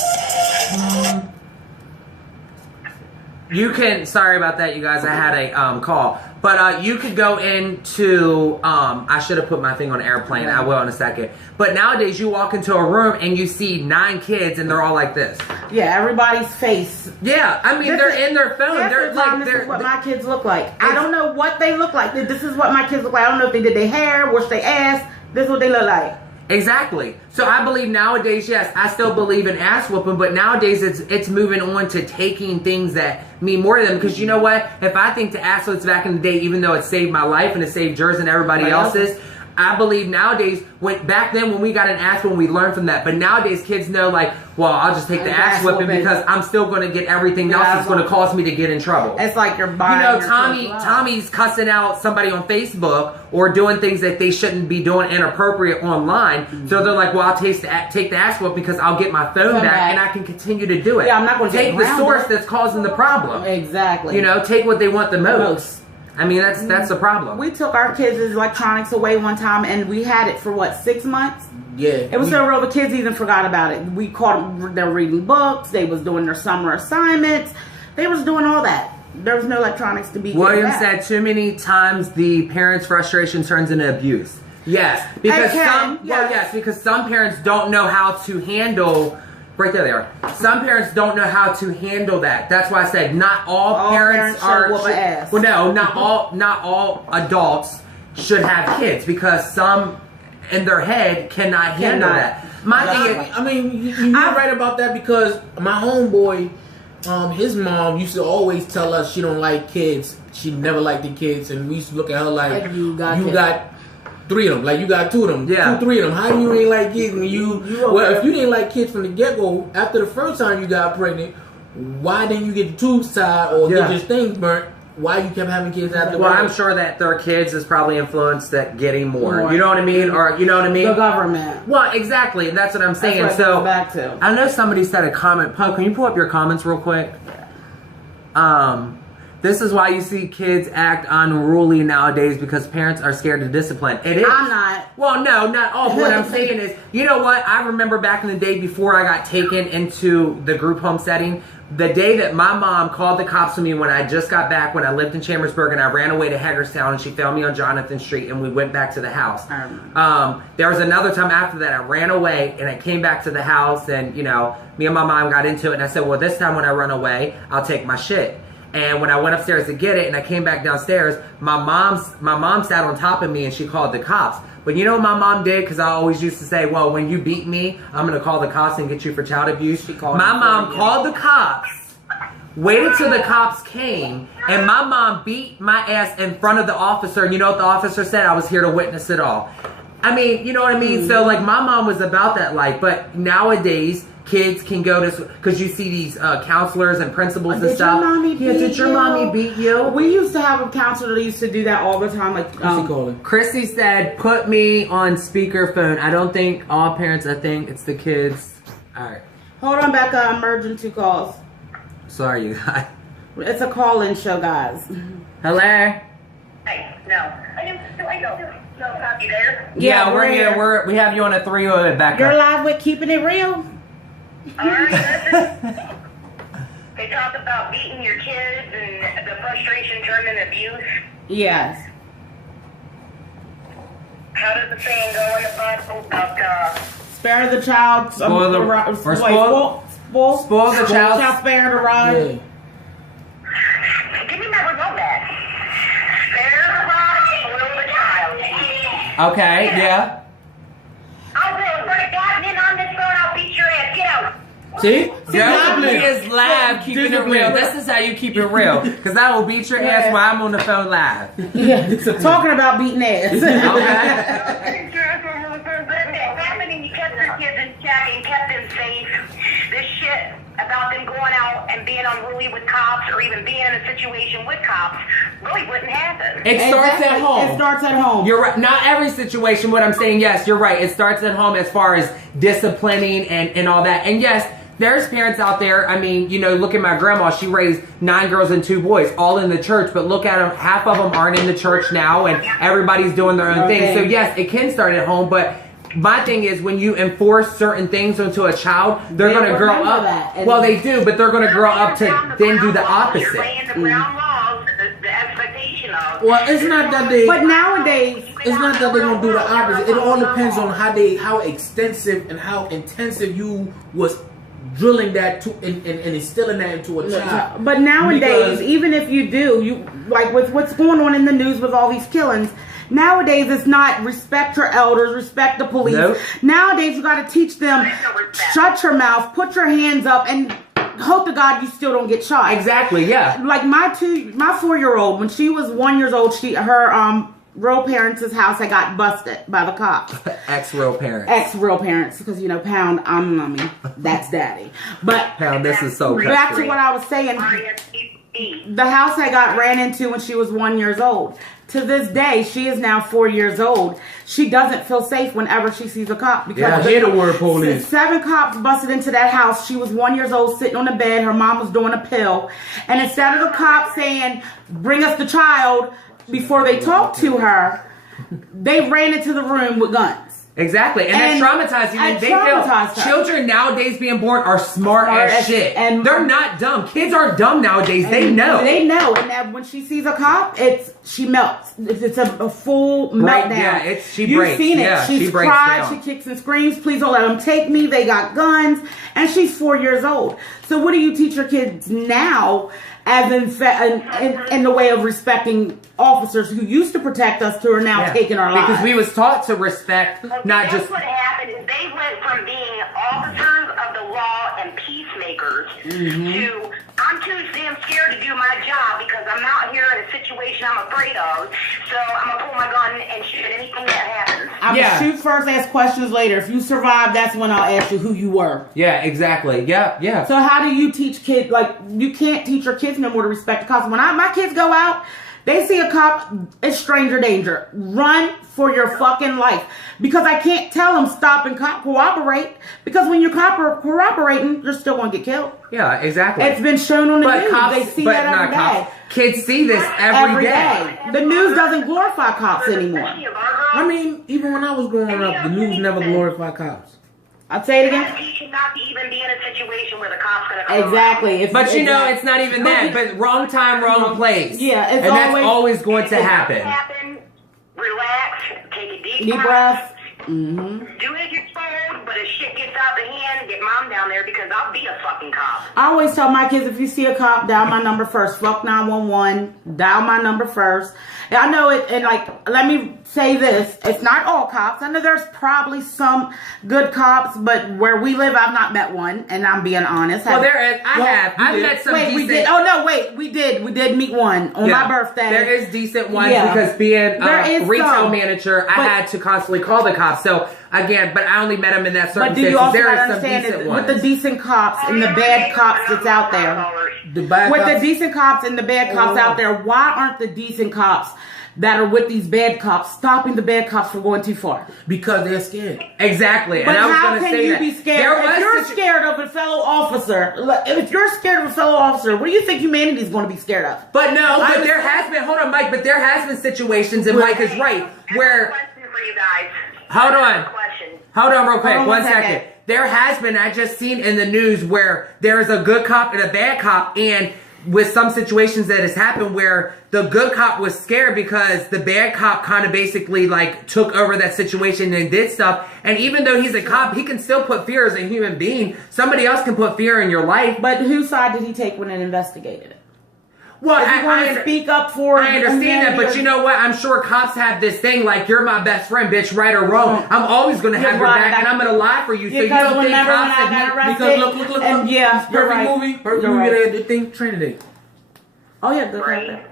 You can, sorry about that, you guys. I had a call. But you could go into, I should have put my thing on airplane. I will in a second. But nowadays, you walk into a room and you see 9 kids and they're all like this. Yeah, everybody's face. Yeah, I mean, they're in their phone. They're like, this is what my kids look like. I don't know what they look like. This is what my kids look like. I don't know if they did their hair, washed their ass. This is what they look like. Exactly. So I believe nowadays, yes, I still believe in ass whooping, but nowadays it's moving on to taking things that mean more to them. Because you know what? If I think the ass whoops back in the day, even though it saved my life and it saved yours and everybody else's, I believe nowadays, back then when we got an ass whooping, we learned from that. But nowadays, kids know, like, well, I'll just take the ass whooping because I'm still going to get everything else that's going to cause me to get in trouble. It's like you're buying. You know, Tommy's cussing out somebody on Facebook or doing things that they shouldn't be doing inappropriate online. Mm-hmm. So they're like, well, I'll take the ass whoop because I'll get my phone back and I can continue to do it. Yeah, I'm not going to take the source that's causing the problem. Exactly. You know, take what they want the most. I mean, that's the problem. We took our kids' electronics away one time, and we had it for, what, 6 months? Yeah. It was so real, the kids even forgot about it. We caught them, they were reading books, they was doing their summer assignments, they was doing all that. There was no electronics to be William said too many times the parents' frustration turns into abuse. Yes. Because because some parents don't know how to handle... Right there they are. Some parents don't know how to handle that. That's why I said not all parents are. Well, no, not all adults should have kids because some in their head cannot handle that. My thing is, I mean, you're right about that because my homeboy, his mom used to always tell us she don't like kids. She never liked the kids, and we used to look at her like you got 3 of them, like you got 2 of them, 2, 3 of them. How you ain't like kids when if you didn't like kids from the get-go, after the first time you got pregnant, why didn't you get the tubes tied or get your things burnt? Why you kept having kids after? Well, I'm sure that their kids is probably influenced that getting more. You know what I mean? Or you know what I mean? The government. Well, exactly. That's what I'm saying. That's what I go back to. I know somebody said a comment. Poe, can you pull up your comments real quick? This is why you see kids act unruly nowadays because parents are scared to discipline. It is. I'm not. Well, no, not all. But what I'm saying is, you know what? I remember back in the day before I got taken into the group home setting, the day that my mom called the cops on me when I just got back, when I lived in Chambersburg and I ran away to Hagerstown and she found me on Jonathan Street and we went back to the house. There was another time after that I ran away and I came back to the house and, you know, me and my mom got into it and I said, well, this time when I run away, I'll take my shit. And when I went upstairs to get it and I came back downstairs, my mom sat on top of me and she called the cops. But you know what my mom did? Because I always used to say, well, when you beat me, I'm going to call the cops and get you for child abuse. My mom called the cops, waited till the cops came, and my mom beat my ass in front of the officer. And you know what the officer said? I was here to witness it all. I mean, you know what I mean? So, like, my mom was about that life. But nowadays, kids can go to, because you see these counselors and principals and stuff. Did your mommy beat you? We used to have a counselor that used to do that all the time. Like Chrissy said, put me on speakerphone. I don't think all parents, I think it's the kids. All right. Hold on, Becca. I'm merging 2 calls. Sorry, you guys. It's a call-in show, guys. Hello? Hey, no. I know. No, you there? Yeah, we're here. We have you on a 3-way back. You're live with Keeping It Real. Alright, listen. They talk about beating your kids and the frustration turning abuse. Yes. How does the saying go in the Bible about spare the child, spoil the child. Spoil spare the rod. Give me my remote back. Okay, yeah. I will. But if I've been on this phone, I'll beat your ass. Get out. See? Don't be as live, keeping it real. This is how you keep it real. Because I will beat your ass while I'm on the phone live. Yeah. Talking about beating ass. Okay. Happening, you kept your kids in check and kept them safe. This shit about them going out and being unruly with cops or even being in a situation with cops really wouldn't happen. It starts at home. It starts at home. You're right. Not every situation, what I'm saying, yes, you're right. It starts at home as far as disciplining and all that. And yes, there's parents out there, I mean, you know, look at my grandma. She raised 9 girls and 2 boys, all in the church. But look at them, half of them aren't in the church now, and everybody's doing their own thing. So yes, it can start at home, but my thing is when you enforce certain things onto a child, they're going to grow up. Well, they do, but they're going to grow up to then do the opposite. You're laying the ground laws, the expectation of. Well, it's not that they. But nowadays, It's not that they're gonna do the opposite. It all depends on how extensive and how intensive you was drilling that to and instilling that into a child. but nowadays, Because- even if you do, you like with what's going on in the news with all these killings. Nowadays, it's not respect your elders, respect the police. Nope. Nowadays, you got to teach them, shut your mouth, put your hands up, and hope to God you still don't get shot. Exactly, yeah. Like my 4-year-old, when she was 1 year old, her real parents' house had got busted by the cops. Ex-real parents. Ex-real parents, because you know, Pound, I'm mommy, that's daddy. But Pound, this is so back to country. what I was saying. The house I got ran into when she was 1 year old. To this day, she is now 4 years old. She doesn't feel safe whenever she sees a cop because I hear the word police. 7 cops busted into that house. She was 1 year old, sitting on the bed. Her mom was doing a pill, and instead of the cops saying, "Bring us the child," before they talked to her, they ran into the room with guns. Exactly, and that's traumatizing. And They traumatized feel her. children nowadays being born are smart as shit, and they're not dumb. Kids aren't dumb nowadays. They know. They know, and that when she sees a cop, she melts. It's a full meltdown. Yeah, she You've breaks. seen it. Yeah, She's she breaks cried. down. She kicks and screams. Please don't let them take me. They got guns, and she's 4 years old. So what do you teach your kids now? As in the way of respecting officers who used to protect us to are now taking our lives. Because we was taught to respect, not just. What happened is they went from being officers of the law and peacemakers to I'm too damn scared to do my job because I'm out here in a situation I'm afraid of. So I'm gonna pull my gun and shoot anything that happens. I'm gonna shoot first, ask questions later. If you survive, that's when I'll ask you who you were. Yeah, exactly. Yeah. So how do you teach kids? Like, you can't teach your kids no more to respect the cops. When my kids go out, they see a cop, it's stranger danger. Run for your fucking life. Because I can't tell them stop and cooperate. Because when you're cooperating, you're still going to get killed. Yeah, exactly. It's been shown on the news. Cops, they see that every day. Kids see this every day. The news doesn't glorify cops anymore. I mean, even when I was growing up, the news never glorified cops. I'll say it again. Teach you not to even be in a situation where the cop's gonna come Exactly. But you know, it's not even that. But wrong time, wrong place. Yeah, it's and that's always going to happen. Relax, take a Deep breath. Mm-hmm. Do as you're told, but if shit gets out of hand, get mom down there because I'll be a fucking cop. I always tell my kids, if you see a cop, dial my number first. Fuck 911. Dial my number first. And I know it, and like, let me say this. It's not all cops. I know there's probably some good cops, but where we live, I've not met one, and I'm being honest. Well, there is. I've met some decent. We did. Oh, no, wait. We did meet one on my birthday. There is decent ones because being a retail manager, I had to constantly call the cops. So, again, but I only met them in that circumstance. But do you also there is some understand decent it, ones. with the decent cops and the bad cops that's out there? The decent cops and the bad cops out there, why aren't the decent cops that are with these bad cops stopping the bad cops from going too far? Because they're scared. Exactly. But and I was how gonna can say you that. be scared? If you're scared of a fellow officer, if you're scared of a fellow officer, what do you think humanity is going to be scared of? But no, but there has been, hold on, Mike, but there has been situations, and Mike is right, where... Question for you guys. Hold on. Question. Hold on real quick. Hold on One one second. second. There has been, I just seen in the news where there is a good cop and a bad cop, and with some situations that has happened where the good cop was scared because the bad cop kind of basically like took over that situation and did stuff. And even though he's a cop, he can still put fear as a human being. Somebody else can put fear in your life. But whose side did he take when it investigated it? Well, If you're going to speak up for I understand that, but you know what? I'm sure cops have this thing like, you're my best friend, bitch, right or wrong. I'm always going to have your back, and I'm going to lie for you. So you don't think cops have Because look. And yeah, you're right. Perfect movie. They had the thing, Training Day. Oh yeah, good.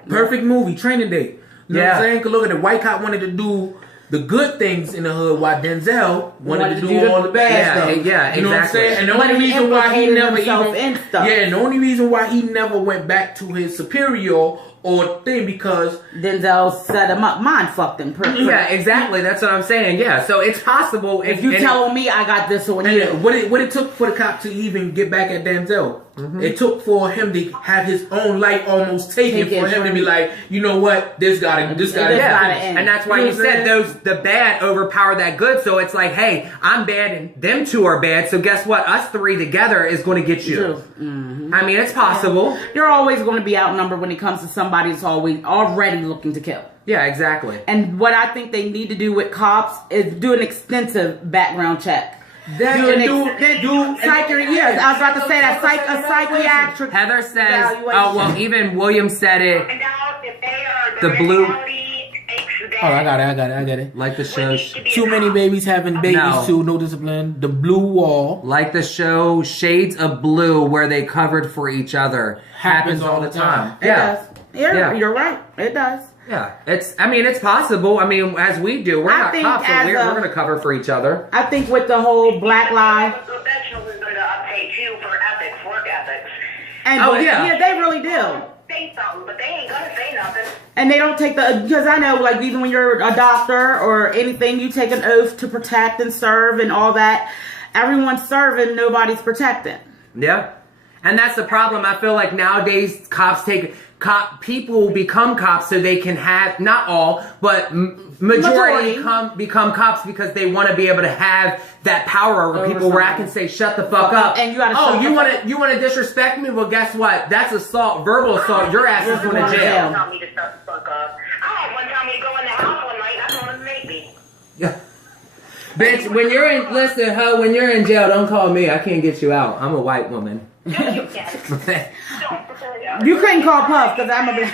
Perfect movie, Training Day. You know what I'm saying? Because look at it. White cop wanted to do the good things in the hood, while Denzel wanted to do all the bad stuff. Yeah, you know what I'm saying? And the But only he reason why he never implicated himself in stuff. and the only reason why he never went back to his superior or thing, because Denzel set him up, mind fucked him. Yeah, exactly. That's what I'm saying. Yeah, so it's possible If you telling me I got this on you. what it took for the cop to even get back at Denzel, it took for him to have his own life almost taken for him to be like, you know what, this gotta gotta end. And that's why you said the bad overpower that good. So it's like, hey, I'm bad and them two are bad. So guess what? Us three together is going to get you. I mean, it's possible. You're always going to be outnumbered when it comes to somebody that's always already looking to kill. Yeah, exactly. And what I think they need to do with cops is do an extensive background check. Yes, I was about to say that a psychiatric. Heather says, oh, well, even William said it. Find out if they are The blue- Oh, I got it. Like the show, Too many babies having babies too, no discipline. The blue wall like the show Shades of Blue, where they covered for each other, happens all the time. It does. Yeah, you're right. It does. Yeah, it's possible. I mean, as we do, we're not cops, so we're going to cover for each other. I think with the whole Black Lives. Professionals is going to update too for ethics, work ethics. And yeah, they really do. Say something, but they ain't going to say nothing. And they don't take because I know, like, even when you're a doctor or anything, you take an oath to protect and serve and all that. Everyone's serving, nobody's protecting. Yeah. And that's the problem. I feel like nowadays people become cops so they can have, not all, but majority become cops because they want to be able to have that power over people where I can say, shut the fuck up. And you gotta you want to disrespect me? Well, guess what? That's assault, verbal assault. Your ass is going to jail. Tell me to shut the fuck up. I had one time you go in the house one night, I told him to make me. Yeah. Bitch, when you're in jail, don't call me. I can't get you out. I'm a white woman. No, you can't. You couldn't call Puff because I'm a black.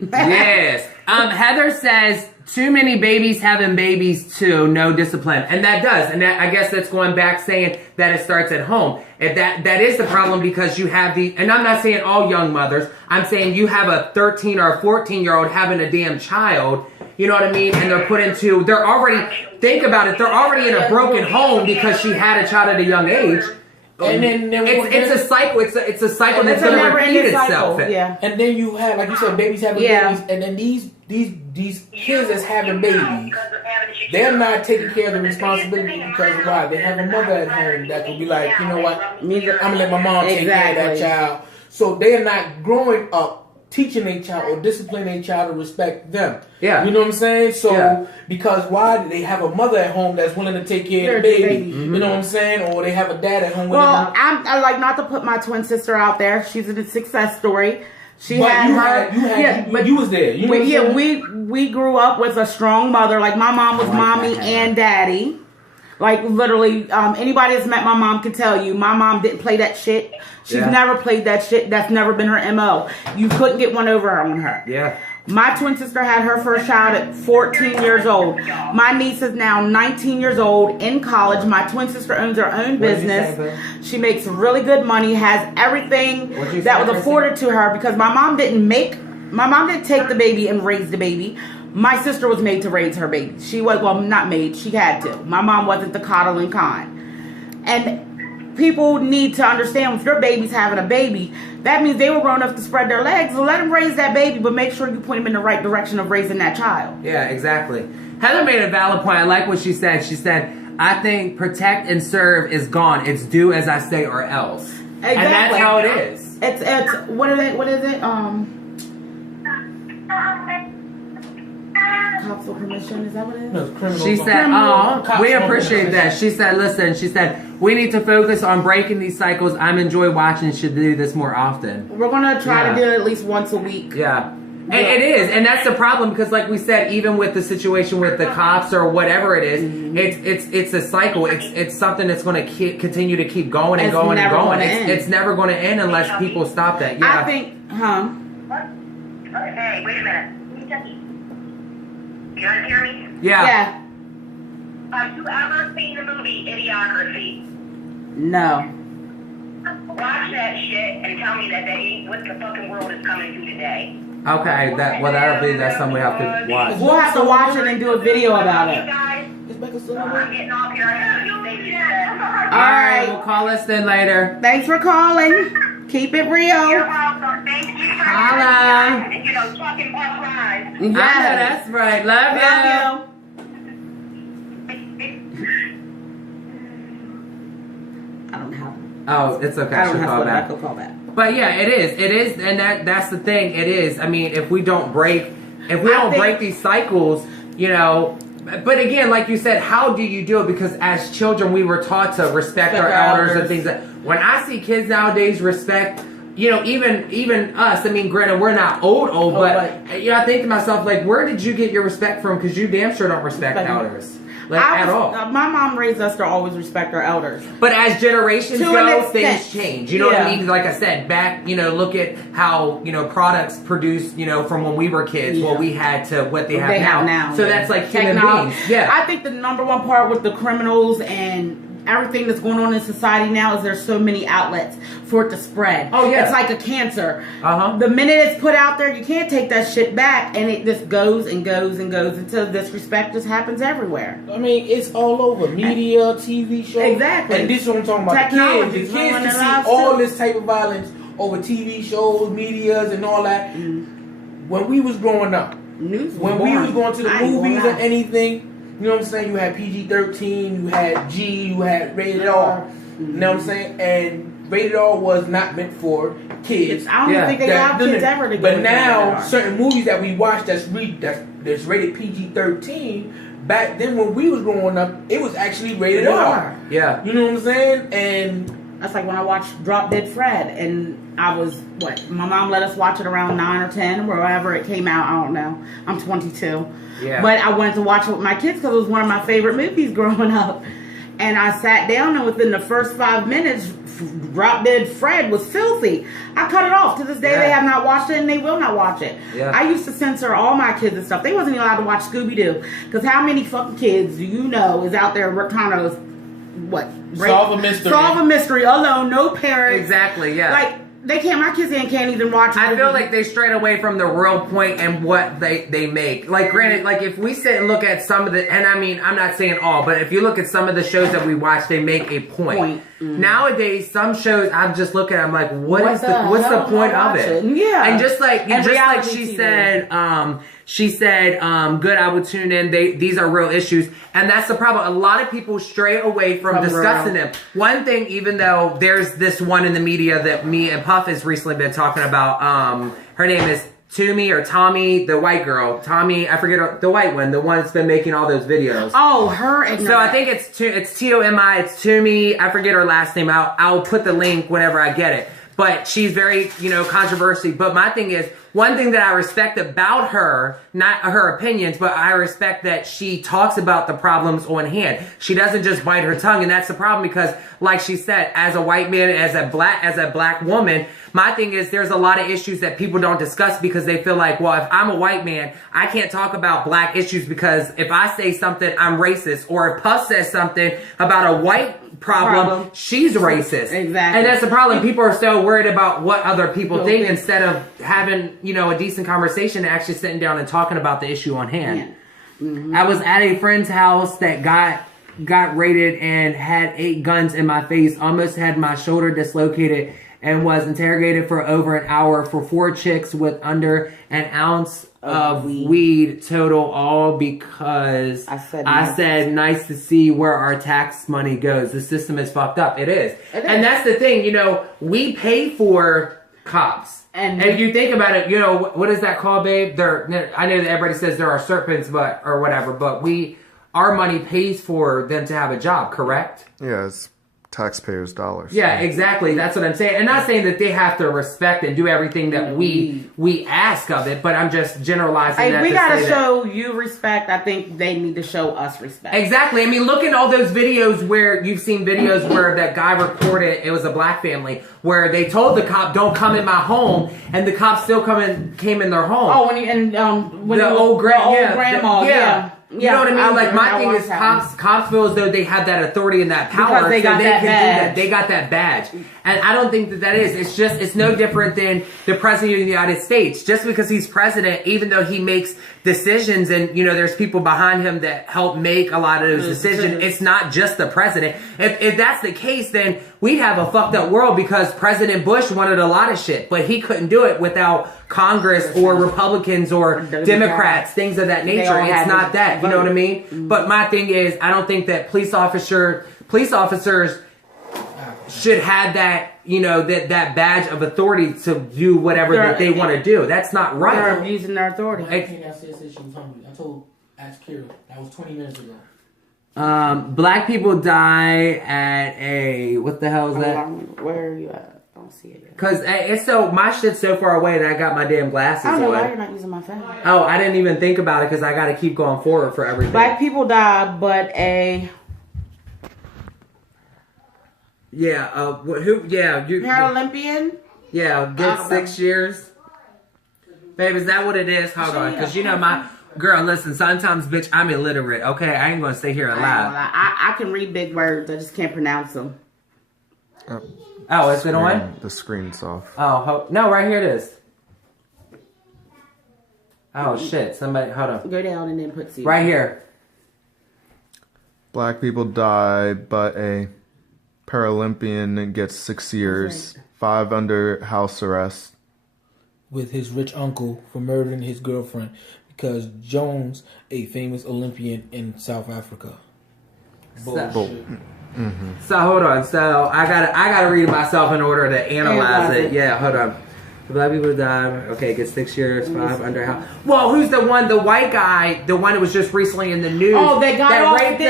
Yes. Heather says too many babies having babies too, no discipline, and that does, and that, I guess that's going back saying that it starts at home. If that is the problem because you have and I'm not saying all young mothers. I'm saying you have a 13 or a 14-year-old having a damn child. You know what I mean? And they're put into. They're already. Think about it. They're already in a broken home because she had a child at a young age. And then it's a cycle. It's a cycle that's going to repeat itself. Yeah. And then you have, like you said, babies having babies, and then these kids that's having babies, they're not taking care of the responsibility because why? They have a mother at home that can be like, you know what, I'm gonna let my mom take care of that child. So they're not growing up teaching a child or disciplining a child to respect them. Yeah. You know what I'm saying? So, because why? They have a mother at home that's willing to take care of the baby. Mm-hmm. You know what I'm saying? Or they have a dad at home. Well, I like not to put my twin sister out there. She's a success story. You was there. You know we grew up with a strong mother. Like my mom was mommy and daddy. Like literally, anybody that's met my mom can tell you, my mom didn't play that shit. She's never played that shit. That's never been her MO. You couldn't get one over on her. Yeah. My twin sister had her first child at 14 years old. My niece is now 19 years old in college. My twin sister owns her own business. She makes really good money, has everything that was afforded to her because my mom didn't take the baby and raise the baby. My sister was made to raise her baby. She was, well, not made. She had to. My mom wasn't the coddling kind. And people need to understand if your baby's having a baby, that means they were grown enough to spread their legs. So let them raise that baby, but make sure you point them in the right direction of raising that child. Yeah, exactly. Heather made a valid point. I like what she said. She said, I think protect and serve is gone. It's do as I say or else. Exactly. And that's how it is. It's what is it? Cops for permission, is that what it is? No, she said, we appreciate that. She said, listen, she said, we need to focus on breaking these cycles. I'm enjoy watching, should do this more often. We're going to try to do it at least once a week. Yeah. And it is, and that's the problem because, like we said, even with the situation with the cops or whatever it is, it's a cycle. It's something that's going to continue to keep going and going and going. It's never going to end unless people stop that. Yeah. I think, Hey, wait a minute. You guys hear me? Yeah. Have you ever seen the movie Idiocracy? No. Watch that shit and tell me that what the fucking world is coming to today. Okay, that'll be something we have to watch. We'll have to watch it and do a video about You it. guys, Is Becca still on? I'm getting off here. I have to do things. All right, we'll call us then later. Thanks for calling. Keep it You're real. welcome. Thank you for Holla. fucking bus rides. I know that's right. Love you. Love you. I don't have. Oh, it's okay. I don't She'll have call to back. call back. But yeah, it is, and that's the thing. It is. I mean, if we don't break these cycles, you know. But again, like you said, how do you do it? Because as children, we were taught to respect our elders and things. When I see kids nowadays respect, you know, even us. I mean, granted, we're not old, but you know, I think to myself, like, where did you get your respect from? Because you damn sure don't respect elders. Like, at all. My mom raised us to always respect our elders. But as generations To an go, extent. things change. You know what I mean? Like I said, back, you know, look at how, you know, products produced, you know, from when we were kids, what we had to what they have now. So that's like human beings. Yeah. I think the number one part with the criminals and everything that's going on in society now is there's so many outlets for it to spread. Oh, yeah. It's like a cancer. Uh-huh. The minute it's put out there, you can't take that shit back, and it just goes and goes and goes until disrespect just happens everywhere. I mean, it's all over. Media, TV shows. Exactly. And this is what I'm talking about. Technology. The kids can see all this type of violence over TV shows, medias, and all that. When we was growing up, when we was going to the movies or anything, you know what I'm saying? You had PG-13, you had G, you had rated R. You know what I'm saying? And rated R was not meant for kids. I don't even think they allow kids ever to go. But now, certain movies that we watch that's rated PG-13, back then when we was growing up, it was actually rated R. Yeah. You know what I'm saying? And that's like when I watched Drop Dead Fred, and I was, my mom let us watch it around 9 or 10, wherever it came out, I don't know. I'm 22. Yeah. But I wanted to watch it with my kids because it was one of my favorite movies growing up. And I sat down, and within the first 5 minutes, Drop Dead Fred was filthy. I cut it off. To this day, they have not watched it, and they will not watch it. Yeah. I used to censor all my kids and stuff. They wasn't even allowed to watch Scooby-Doo. Because how many fucking kids do you know is out there trying to, solve a mystery alone, no parents. Exactly, yeah. Like, they can't, my kids can't even watch it. I feel like they strayed away from the real point and what they make. Like, granted, like, if we sit and look at some of the, and I mean, I'm not saying all, but if you look at some of the shows that we watch, they make a point. Nowadays, some shows, I'm just looking at, I'm like, what's the point of it? Yeah. And just like reality she said, good, I would tune in. These are real issues. And that's the problem. A lot of people stray away from discussing them. One thing, even though there's this one in the media that me and Puff has recently been talking about, her name is Toomey or Tommy, the white girl. Tommy, I forget, the white one, the one that's been making all those videos. Oh, her. So I think it's T-O-M-I, it's Toomey. I forget her last name. I'll put the link whenever I get it. But she's very, you know, controversial. But my thing is, one thing that I respect about her, not her opinions, but I respect that she talks about the problems on hand. She doesn't just bite her tongue, and that's the problem because, like she said, as a white man, as a black woman, my thing is there's a lot of issues that people don't discuss because they feel like, well, if I'm a white man, I can't talk about black issues because if I say something, I'm racist. Or if Puff says something about a white problem, she's racist. Exactly. And that's the problem. People are so worried about what other people think instead of having, you know, a decent conversation and actually sitting down and talking about the issue on hand. I was at a friend's house that got raided and had 8 guns in my face, almost had my shoulder dislocated, and was interrogated for over an hour for 4 chicks with under an ounce of weed total, all because I said nice to see where our tax money goes. The system is fucked up. It is. And that's the thing, you know, we pay for cops. And if you think about it, you know, what is that called, babe? I know that everybody says there are serpents, or whatever, but our money pays for them to have a job, correct? Yeah, it's taxpayers' dollars. Yeah, exactly. That's what I'm saying. And not saying that they have to respect and do everything that we ask of it, but I'm just generalizing Hey, that we to gotta say show you respect. I think they need to show us respect. Exactly. I mean, look at all those videos where you've seen videos where that guy reported, it was a black family, where they told the cop, don't come in my home, and the cop still came in their home. Oh, when the old grandma. Yeah. You know what I mean? Like, my thing is cops feel as though they have that authority and that power. Because they got that badge. They got that badge. And I don't think that is. It's no different than the president of the United States. Just because he's president, even though he makes decisions and, you know, there's people behind him that help make a lot of those decisions, it's not just the president. If that's the case, then we'd have a fucked up world because President Bush wanted a lot of shit, but he couldn't do it without Congress or Republicans or Democrats, things of that nature. It's not that, you know what I mean? But my thing is, I don't think that police officers should have that, you know, that badge of authority to do whatever that they want to do. That's not right. They're abusing their authority. I think that said she was hungry. Ask Kira. That was 20 minutes ago. Black people die at a, what the hell is that? Where are you at? I don't see it yet. Cause it's so, my shit's so far away that I got my damn glasses I don't know on. why you're not using my phone. Oh, I didn't even think about it because I got to keep going forward for everything. Black people die, but a Paralympian. Yeah, get 6 years. Babe, is that what it is? Hold on, because you know my girl. Listen, sometimes, bitch, I'm illiterate. Okay, I ain't gonna stay here and lie. I can read big words. I just can't pronounce them. Oh, is it on? The screen's off. Oh, no, right here it is. Oh shit! Somebody, hold on. Go down and then put C. Right here. Black people die, but a Paralympian gets 6 years, 5 under house arrest. With his rich uncle for murdering his girlfriend because Jones, a famous Olympian in South Africa. Bullshit. So hold on. So I gotta read it myself in order to analyze it. Yeah, hold on. The black people die. Okay, gets 6 years, 5 under house. Well, who's the one? The white guy, the one that was just recently in the news. Oh, that guy that raped.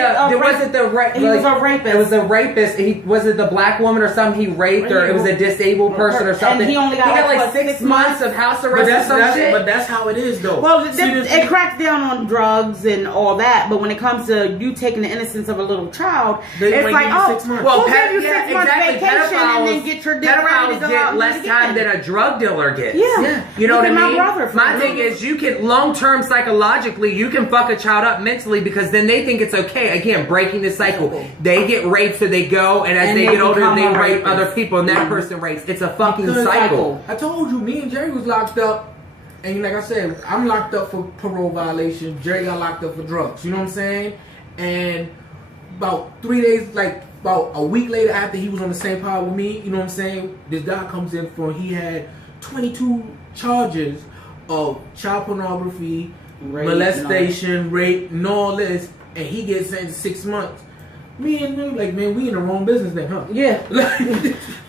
Wasn't the He was a rapist. It was a rapist. Was it the black woman or something? He raped her. It was a disabled person or something. And he only got like 6 months of house arrest or some shit. But that's how it is, though. Well, it cracks down on drugs and all that, but when it comes to you taking the innocence of a little child, it's like, oh, 6 months. Well, give you 6 months vacation and then get your dinner ready to go out and less time than a drug dealer gets. Yeah. You know what I mean? My brother. My thing is, you can long-term psychologically, you can fuck a child up mentally because then they think it's okay. Again, breaking the cycle. They get raped, so they go, and as they get older, they rape other people, and that person rapes. It's a fucking cycle. I told you, me and Jerry was locked up, and like I said, I'm locked up for parole violation. Jerry got locked up for drugs. You know what I'm saying? And about 3 days, like about a week later, after he was on the same pod with me, you know what I'm saying? This guy comes in for he had 22 charges of child pornography, molestation, rape, and all this, and he gets sentenced to 6 months. Me and him, like, man, we in the wrong business then, huh? Yeah.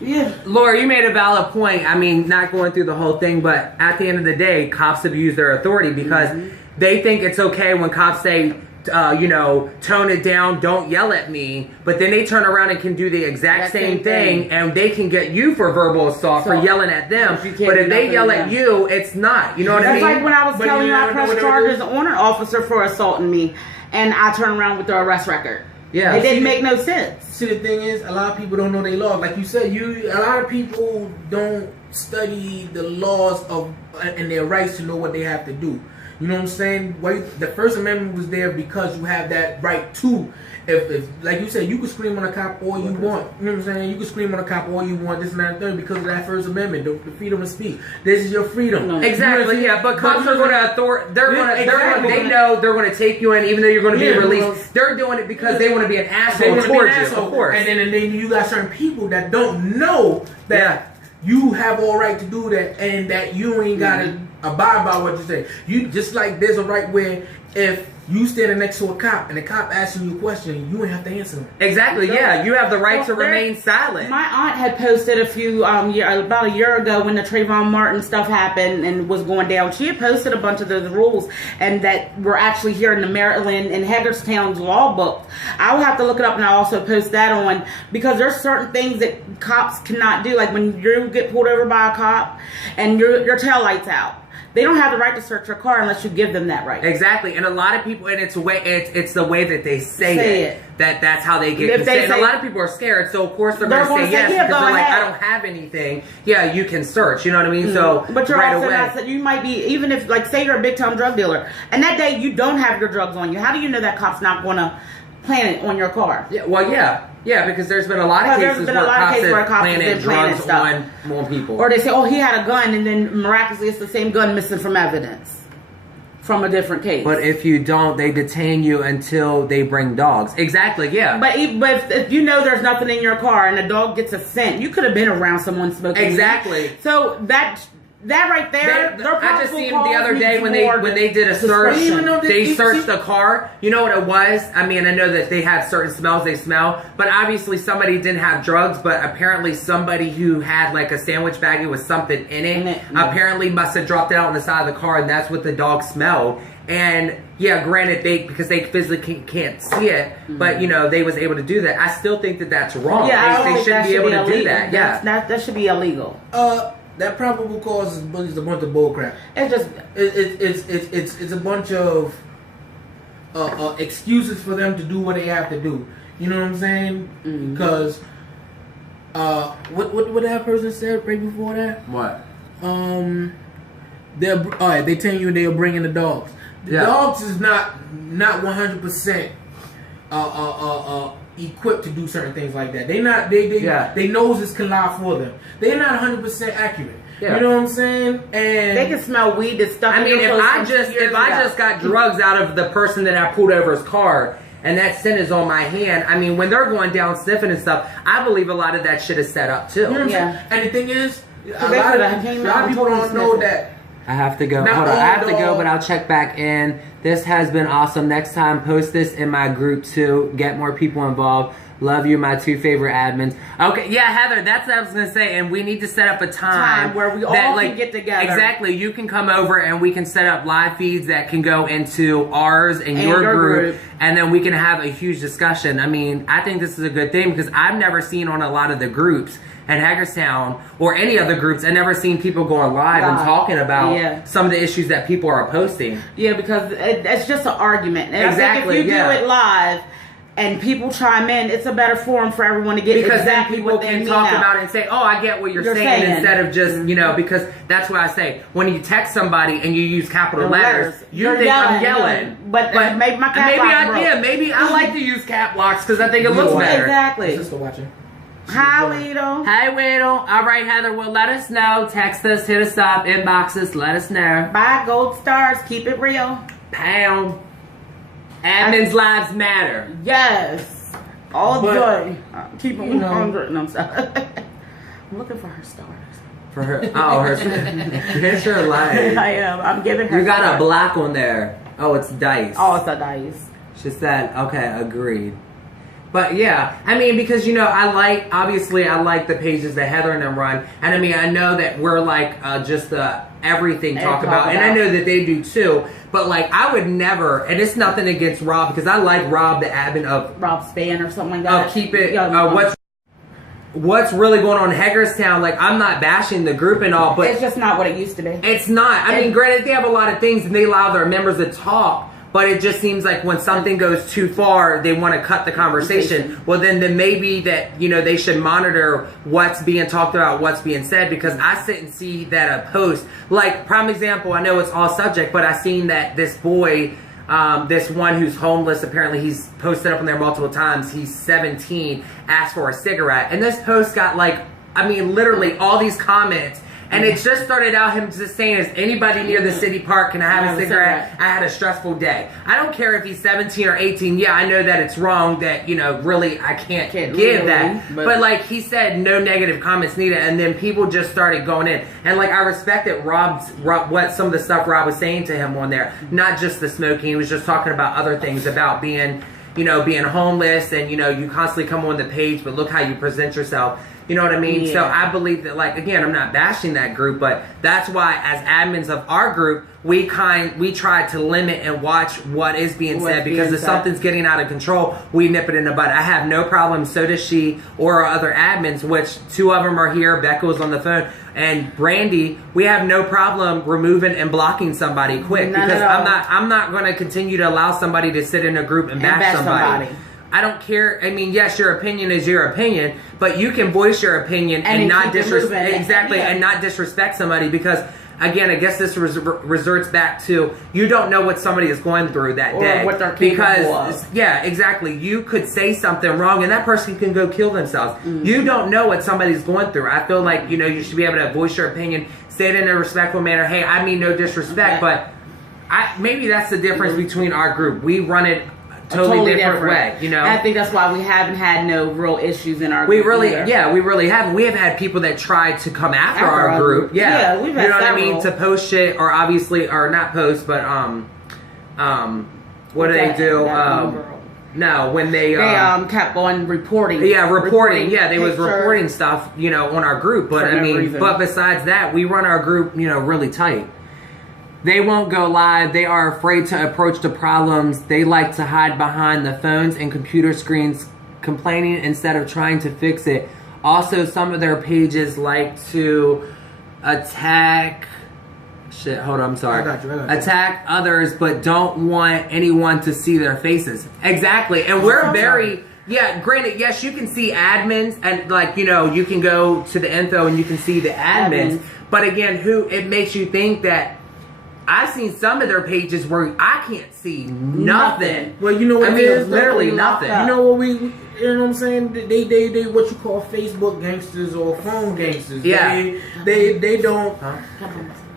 Yeah. Laura, you made a valid point. I mean, not going through the whole thing, but at the end of the day, cops abuse their authority because they think it's okay when cops say, you know, tone it down, don't yell at me, but then they turn around and can do the exact same thing, and they can get you for verbal assault for yelling at them, but if they yell at you, it's not, you know what I mean? That's like when I was telling you I pressed charges on an officer for assaulting me, and I turned around with the arrest record. Yeah, it didn't make no sense. See, the thing is, a lot of people don't know their laws. Like you said, a lot of people don't study the laws of and their rights to know what they have to do. You know what I'm saying? The First Amendment was there because you have that right to. If like you said, you can scream on a cop all you want. You know what I'm saying? You can scream on a cop all you want, this and that and third, because of that First Amendment, the freedom of speech. This is your freedom. No. Exactly, yeah. But cops are going to they know they're going to take you in, even though you're going to be released. They're doing it because they want to be an asshole towards you, of course. And then you got certain people that don't know that you have all right to do that, and that you ain't got to abide by what you say. You just like there's a right where if You standing next to a cop and the cop asking you a question, you don't have to answer him. Exactly. Yeah, you have the right to remain silent. My aunt had posted a few about a year ago when the Trayvon Martin stuff happened and was going down. She had posted a bunch of those rules and that were actually here in the Maryland and Hagerstown's law book. I will have to look it up and I'll also post that on because there's certain things that cops cannot do. Like when you get pulled over by a cop and your tail lights out. They don't have the right to search your car unless you give them that right. Exactly, and a lot of people, and it's the way that they say it. That's how they get consent. And a lot of people are scared, so of course they're going to say yes because they're like, I don't have anything. Yeah, you can search. You know what I mean? Mm-hmm. So, but you're also not. You might be even if like say you're a big time drug dealer, and that day you don't have your drugs on you. How do you know that cop's not going to plant it on your car? Yeah, well, yeah, because there's been a lot of cases where cops have planted drugs on people. Or they say, oh, he had a gun, and then miraculously it's the same gun missing from evidence from a different case. But if you don't, they detain you until they bring dogs. Exactly, yeah. But if you know there's nothing in your car and a dog gets a scent, you could have been around someone smoking. Exactly. So that right there, I just seen the other day when they did a search, they searched the car. You know what it was? I mean, I know that they had certain smells they smell, but obviously somebody didn't have drugs, but apparently somebody who had like a sandwich baggie with something in it, apparently must have dropped it out on the side of the car, and that's what the dog smelled. And yeah, granted, because they physically can't see it, but you know, they was able to do that. I still think that that's wrong. Yeah, they shouldn't be able to do that. Yeah, that should be illegal. That probable cause is a bunch of bullcrap. It's a bunch of excuses for them to do what they have to do. You know what I'm saying? Because what that person said right before that? What? They tell you they'll bring in the dogs. The dogs is not 100% equipped to do certain things like that. They noses can lie for them. They're not 100% accurate. Yeah. You know what I'm saying? And they can smell weed that's stuck. I mean, if I just got drugs out of the person that I pulled over his car, and that scent is on my hand, I mean, when they're going down sniffing and stuff, I believe a lot of that shit is set up too. You know what I'm saying? And the thing is, a lot of people don't know that. I have to go. Hold on. I have to go, but I'll check back in. This has been awesome. Next time, post this in my group too. Get more people involved. Love you, my two favorite admins. Okay, yeah, Heather, that's what I was going to say. And we need to set up a time where we all can get together. Exactly. You can come over and we can set up live feeds that can go into ours and your group. And then we can have a huge discussion. I mean, I think this is a good thing because I've never seen on a lot of the groups in Hagerstown or any other groups, I've never seen people going live and talking about some of the issues that people are posting. Yeah, because it's just an argument. And exactly. If you do it live, and people chime in, it's a better forum for everyone to get because exactly then people what they can mean talk out. about it and say, oh, I get what you're saying, instead of just, you know, because that's what I say. When you text somebody and you use capital letters, you think I'm yelling. But maybe my cap maybe I like to use cap locks because I think it looks better. Exactly. Sister watching. Hi, Weedle. Hi, Weedle. All right, Heather, well, let us know. Text us, hit us up, inbox us, let us know. Bye, gold stars. Keep it real. Pound. Admin's lives matter. Yes. All joy. Keep it 100. No, I'm sorry. I'm looking for her stars. For her. Oh, her. Here's her life. I am. I'm giving her. You got stars. A black one there. Oh, it's dice. Oh, it's a dice. She said, okay, agreed. But yeah, I mean, because, you know, obviously I like the pages that Heather and them run. And I mean, I know that we're like just everything talk about. And I know that they do too. But like, I would never, and it's nothing against Rob, because I like Rob, the admin of Rob Span or something like that. Of Keepin. What's really going on in Hagerstown. Like, I'm not bashing the group and all, but it's just not what it used to be. It's not. I mean, granted, they have a lot of things and they allow their members to talk. But it just seems like when something goes too far, they want to cut the conversation. Well, then maybe that, you know, they should monitor what's being talked about, what's being said. Because I sit and see that a post, like, prime example, I know it's all subject, but I seen that this boy, this one who's homeless, apparently he's posted up on there multiple times. He's 17, asked for a cigarette. And this post got like, I mean, literally all these comments. And it just started out him just saying, is anybody near the city park, can I have a cigarette? I had a stressful day. I don't care if he's 17 or 18. Yeah, I know that it's wrong that, really I can't give that. But like he said, no negative comments needed. And then people just started going in. And like I respected what some of the stuff Rob was saying to him on there. Not just the smoking. He was just talking about other things about being homeless and, you constantly come on the page, but look how you present yourself. You know what I mean? Yeah. So I believe that, like, again, I'm not bashing that group, but that's why as admins of our group, we try to limit and watch what is being said, because if something's getting out of control, we nip it in the bud. I have no problem, so does she or our other admins, which 2 of them are here. Becca was on the phone, and Brandy. We have no problem removing and blocking somebody quick, because I'm not going to continue to allow somebody to sit in a group and bash somebody. I don't care. I mean, yes, your opinion is your opinion, but you can voice your opinion and not disrespect and not disrespect somebody, because again, I guess this resorts back to, you don't know what somebody is going through that day, or what they're capable of. Yeah, exactly. You could say something wrong and that person can go kill themselves. Mm-hmm. You don't know what somebody's going through. I feel like, you should be able to voice your opinion, say it in a respectful manner. Hey, I mean no disrespect, but maybe that's the difference between our group. We run it totally different way, And I think that's why we haven't had no real issues in our group. We really haven't. We have had people that tried to come after our group. Yeah, we've had several. What I mean? To post shit, or obviously, or not post, but what do they do? No, when they kept on reporting. Yeah, reporting. Yeah, they was reporting stuff, on our group. But but besides that, we run our group, really tight. They won't go live. They are afraid to approach the problems. They like to hide behind the phones and computer screens, complaining instead of trying to fix it. Also, some of their pages like to attack... Shit, hold on, I'm sorry. I got you. Attack others, but don't want anyone to see their faces. Exactly. And we're very... Yeah, granted, yes, you can see admins, and you can go to the info and you can see the admins. But again, it makes you think that I've seen some of their pages where I can't see nothing. Well, you know what it is? Literally nothing. You know what I'm saying? They what you call Facebook gangsters or phone gangsters. Yeah. They don't. Huh?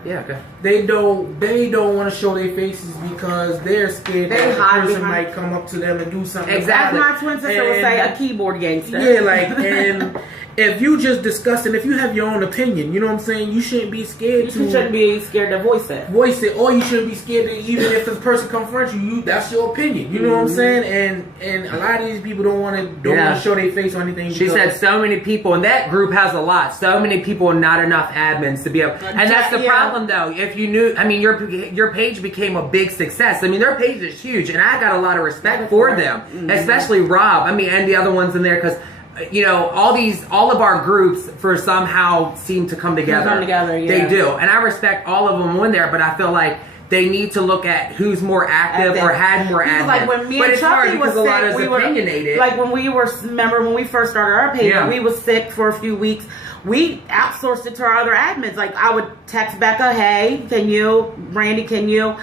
Yeah, okay. They don't want to show their faces because they're scared that the person might come up to them and do something. Exactly. As my twin sister would say, a keyboard gangster. Yeah, and if you just discuss it, if you have your own opinion, you know what I'm saying, you shouldn't be scared You shouldn't be scared to voice it. Or you shouldn't be scared to, even if this person confronts you, that's your opinion. You know what I'm saying? And a lot of these people don't want to show their face or anything. She said so many people, and that group has a lot. So many people, not enough admins to be able. And that's the problem, though. If you knew, your page became a big success. Their page is huge, and I got a lot of respect for them, especially Rob. And the other ones in there, because all of our groups for somehow seem to come together. They do, and I respect all of them on there. But I feel like they need to look at who's more active or had more active. Like when me and Chucky was sick, we were opinionated. Like when we first started our page, we was sick for a few weeks. We outsourced it to our other admins. Like I would text Becca, "Hey, can you? Randy, can you?"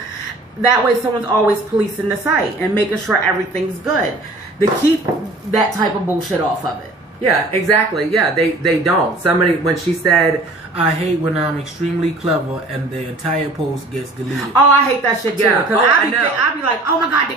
That way, someone's always policing the site and making sure everything's good. To keep that type of bullshit off of it. Yeah, exactly. Yeah, they don't. Somebody, when she said, I hate when I'm extremely clever and the entire post gets deleted. Oh, I hate that shit too. Yeah. Because I'd be like, oh my God,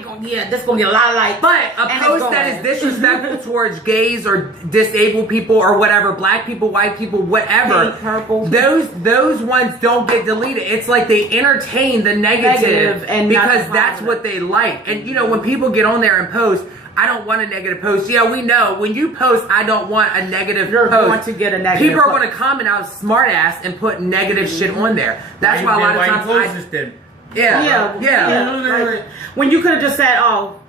this gonna get a lot of likes. But a post that is disrespectful towards gays or disabled people or whatever, black people, white people, whatever, pink, purple, those ones don't get deleted. It's like they entertain the negative and because that's what they like. And when people get on there and post, I don't want a negative post. Yeah, we know. When you post, I don't want a negative You're post. going to get a negative People are going to comment out smart ass and put negative shit on there. That's why a lot of times Like, when you could have just said,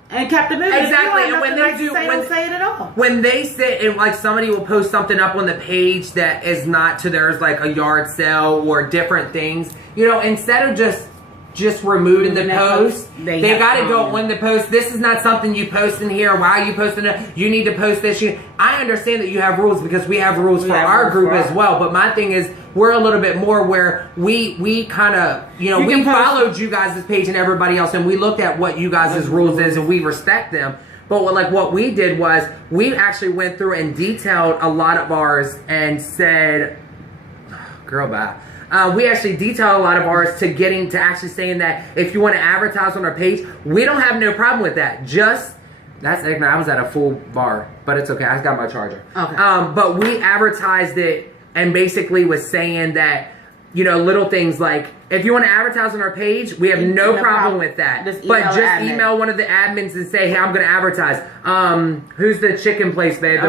and kept it moving. Exactly. And when they don't say it at all. When they say, and like somebody will post something up on the page that is not to theirs, like a yard sale or different things, instead of just removing the post, they got to go on the post. This is not something you post in here. Why are you posting it? You need to post this. I understand that you have rules because we have rules for our group as well. But my thing is, we're a little bit more where we kind of, we followed you guys' page and everybody else, and we looked at what you guys' rules is, and we respect them. But what we did was, we actually went through and detailed a lot of ours and said, girl, bye. We actually detail a lot of ours to getting to actually saying that if you want to advertise on our page, we don't have no problem with that. That's ignorant. I was at a full bar, but it's okay. I got my charger. Okay. But we advertised it and basically was saying that, little things like, if you want to advertise on our page, we have no problem with that. Just email one of the admins and say, hey, I'm going to advertise. Who's the chicken place, babe?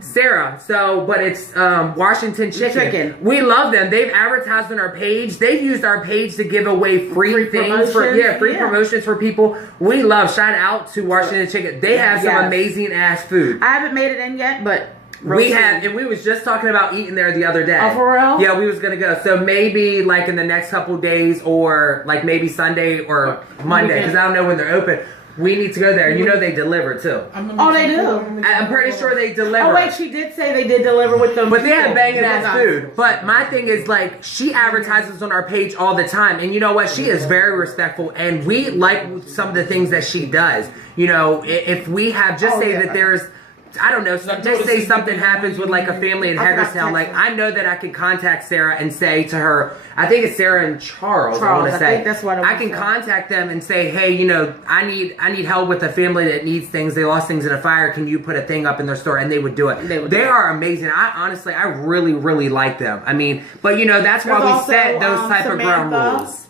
Sarah. So, but it's Washington Chicken. We love them. They've advertised on our page. They've used our page to give away free things promotions for people. We love. Shout out to Washington Chicken. They have some amazing ass food. I haven't made it in yet, but we have, and we was just talking about eating there the other day. Oh, for real? Yeah, we was gonna go. So maybe like in the next couple days, or like maybe Sunday or Monday, because I don't know when they're open. We need to go there. You know they deliver too. Oh, they do. I'm pretty sure they deliver. Oh wait, she did say they did deliver with them. But they have banging ass food. But my thing is, like, she advertises on our page all the time, and you know what? She is very respectful, and we like some of the things that she does. If we have that there's, I don't know, just say something happens with like a family in Hagerstown. Like, I know that I can contact Sarah and say to her, I think it's Sarah and Charles. I want to say. I think that's what I can contact them and say, hey, I need help with a family that needs things. They lost things in a fire. Can you put a thing up in their store? And they would do it. They are amazing. I really, really like them. I mean, but that's why we set those type of ground rules.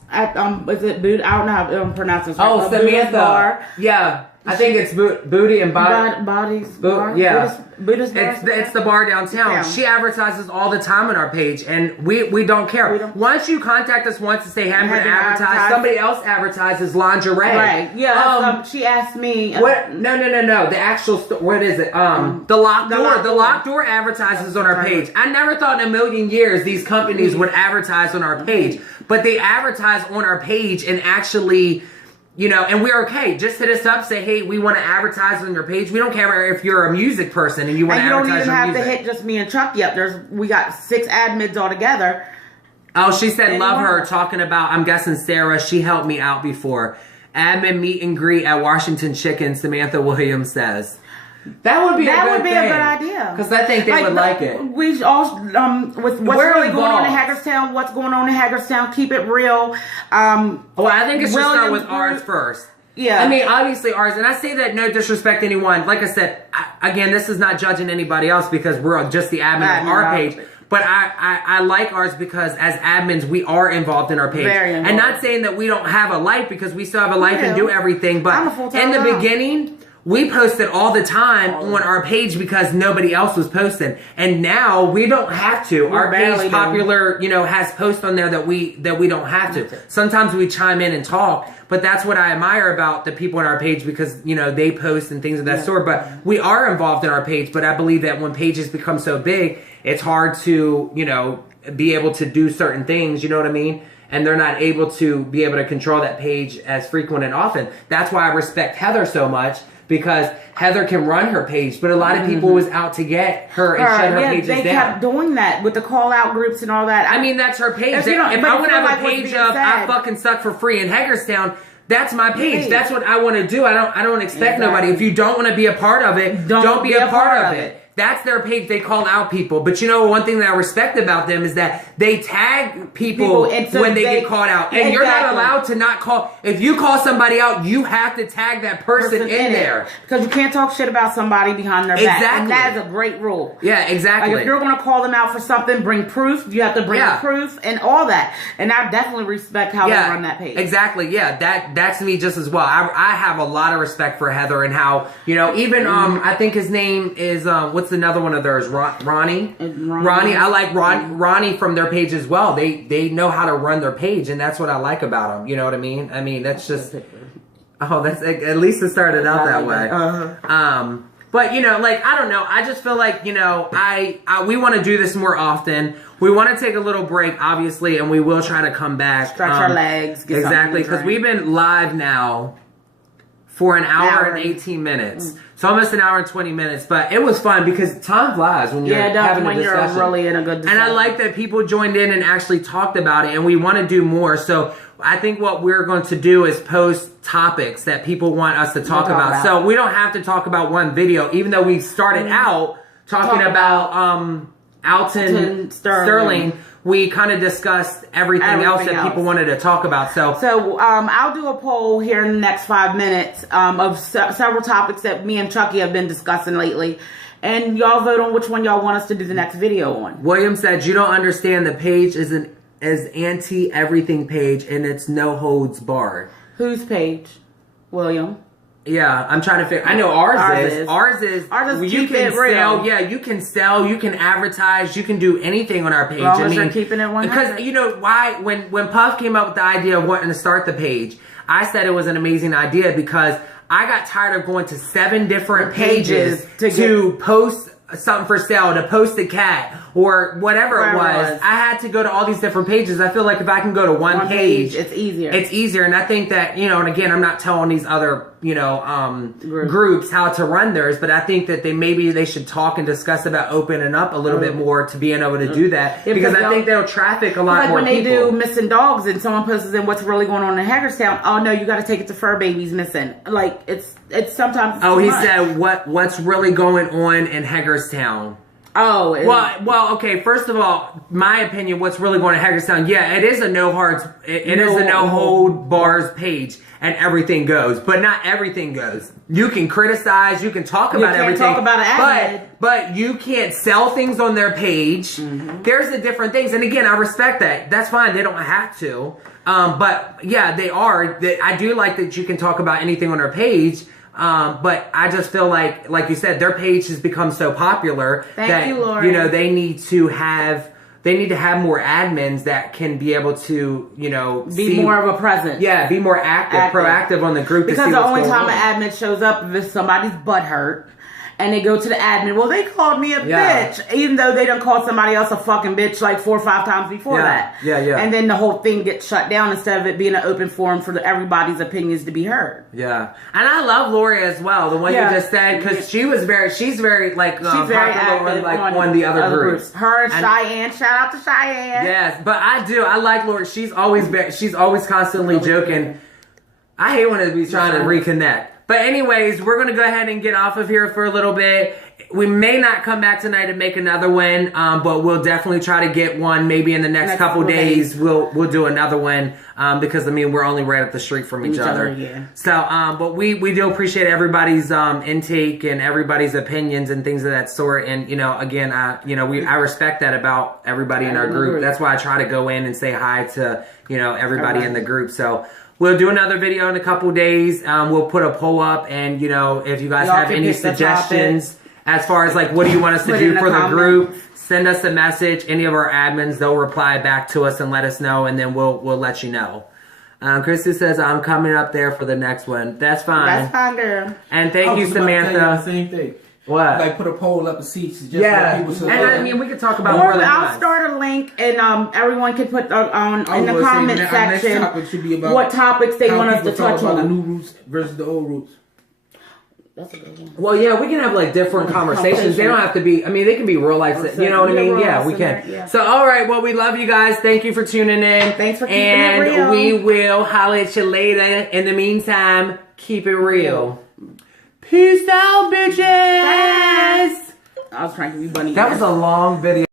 Is it Boot? I don't know how to pronounce this. Oh, Samantha. Yeah. I think it's Booty and Bodies Bar. Yeah. Buddhist bar. It's the bar downtown. She advertises all the time on our page, and we don't care. Once you contact us once and say, hey, I'm going to advertise, somebody else advertises lingerie. Right. Yeah. She asked me. What? No. The actual store. What is it? The Locked Door. The Locked Door advertises on our page. I never thought in a million years these companies would advertise on our page, but they advertise on our page and actually. And we're okay. Just hit us up. Say, hey, we want to advertise on your page. We don't care if you're a music person and you want to advertise your music. You don't even have to hit just me and Chuck yet. We got 6 admins all together. Oh, she said, love her. Talking about, I'm guessing Sarah. She helped me out before. Admin meet and greet at Washington Chicken, Samantha Williams says. That would be a good idea. Because I think they would like it. We all, with what's really going on in Hagerstown, keep it real. Well, I think it should start with ours first. Yeah. I mean, obviously ours, and I say that no disrespect to anyone. Like I said, again, this is not judging anybody else because we're just the admin of our page. But I like ours because as admins, we are involved in our page. Very involved. And not saying that we don't have a life because we still have a life and do everything. But in the beginning, we posted all the time on our page because nobody else was posting. And now we don't have to. Our page popular, has posts on there that we don't have to. Sometimes we chime in and talk, but that's what I admire about the people on our page because, they post and things of that sort. But we are involved in our page. But I believe that when pages become so big, it's hard to, be able to do certain things, you know what I mean? And they're not able to be able to control that page as frequent and often. That's why I respect Heather so much. Because Heather can run her page, but a lot of people was out to get her and shut her pages down. They kept doing that with the call-out groups and all that. I mean, that's her page. If I want to have a page of I fucking suck for free in Hagerstown, that's my page. That's what I want to do. I don't expect nobody. If you don't want to be a part of it, don't be a part of it. That's their page. They call out people. But one thing that I respect about them is that they tag people when they get called out. And you're not allowed to not call. If you call somebody out, you have to tag that person in there. Because you can't talk shit about somebody behind their back. And that is a great rule. Yeah, exactly. Like if you're going to call them out for something, bring proof. You have to bring proof and all that. And I definitely respect how they run that page. Exactly. Yeah, that's me just as well. I have a lot of respect for Heather and how, even, I think his name is, what's another one of theirs? Ronnie. I like Ronnie from their page as well. They know how to run their page, and that's what I like about them. You know what I mean? I mean, that's just. Oh, that's at least it started out that way. But I don't know. I just feel like we want to do this more often. We want to take a little break, obviously, and we will try to come back. Stretch our legs. Exactly, because we've been live now for an hour and 18 minutes. So almost an hour and 20 minutes. But it was fun because time flies when you're having a discussion. You're really in a good discussion. And I like that people joined in and actually talked about it. And we want to do more. So I think what we're going to do is post topics that people want us to talk about. So we don't have to talk about one video. Even though we started out talking about Alton Sterling. we kind of discussed everything else that people wanted to talk about. So I'll do a poll here in the next 5 minutes of several topics that me and Chucky have been discussing lately. And y'all vote on which one y'all want us to do the next video on. William said, you don't understand, the page is an anti-everything page, and it's no holds barred. Whose page? William? Yeah, I'm trying to figure. I know ours is. Ours is you can sell. Yeah, you can sell. You can advertise. You can do anything on our page. As long as you're keeping it 100. Because you know why? When Puff came up with the idea of wanting to start the page, I said it was an amazing idea because I got tired of going to 7 different pages to post something for sale, to post a cat or whatever it was. I had to go to all these different pages. I feel like if I can go to one page, it's easier. It's easier. And I think that, you know, and again, I'm not telling these other, you know, groups how to run theirs, but I think that they should talk and discuss about opening up a little bit more to being able to do that. Because I think they'll traffic a lot more people. Like when they do missing dogs and someone posts in what's really going on in Hagerstown, oh no, you got to take it to fur babies missing. Like it's sometimes. Oh, he said what's really going on in Hagerstown. Oh, well, okay. First of all, my opinion, what's really going to Hagerstown? Yeah, it is a no hold bars page, and everything goes, but not everything goes. You can criticize, you can talk about everything, talk about it, but you can't sell things on their page. There's the different things, and again, I respect that. That's fine. They don't have to, but yeah, they are. I do like that you can talk about anything on their page. But I just feel like you said, their page has become so popular that Lori. You know, they need to have more admins that can be able to, you know, be more of a presence. Yeah, be more proactive on the group. Because the only time an admin shows up is if somebody's butt hurt. And they go to the admin. Well, they called me a bitch, even though they done called somebody else a fucking bitch like 4 or 5 times before that. Yeah. And then the whole thing gets shut down instead of it being an open forum for everybody's opinions to be heard. Yeah, and I love Lori as well, the one you just said, because she's very like she's very active on the other groups. Her and Cheyenne, shout out to Cheyenne. Yes, but I like Lori. She's always constantly joking. I hate when we trying to reconnect. But anyways, we're going to go ahead and get off of here for a little bit. We may not come back tonight and make another one, but we'll definitely try to get one maybe in the next couple days. We'll do another one because, I mean, we're only right up the street from each other. Yeah. So, but we do appreciate everybody's intake and everybody's opinions and things of that sort. And, you know, again, I respect that about everybody in our group. That's why I try to go in and say hi to, you know, everybody in the group. So we'll do another video in a couple days. We'll put a poll up, and you know, if you guys have any suggestions as far as like what do you want us to do for the group, send us a message. Any of our admins, they'll reply back to us and let us know, and then we'll let you know. Christy says I'm coming up there for the next one. That's fine. That's fine, girl. And thank you, Samantha. Same thing. What? Like put a poll up and see. Just and I mean we could talk about more than I'll start a link and everyone can put on in the comment section what topics they want us to touch on. The new roots versus the old roots. That's a good one. Well, yeah, we can have like different conversations. They don't have to be. I mean, they can be real life. You know what I mean? Yeah, we can. Yeah. So, all right. Well, we love you guys. Thank you for tuning in. Thanks for keeping it real. And we will holler at you later. In the meantime, keep it real. Peace out, bitches. I was trying to be bunny. That was a long video.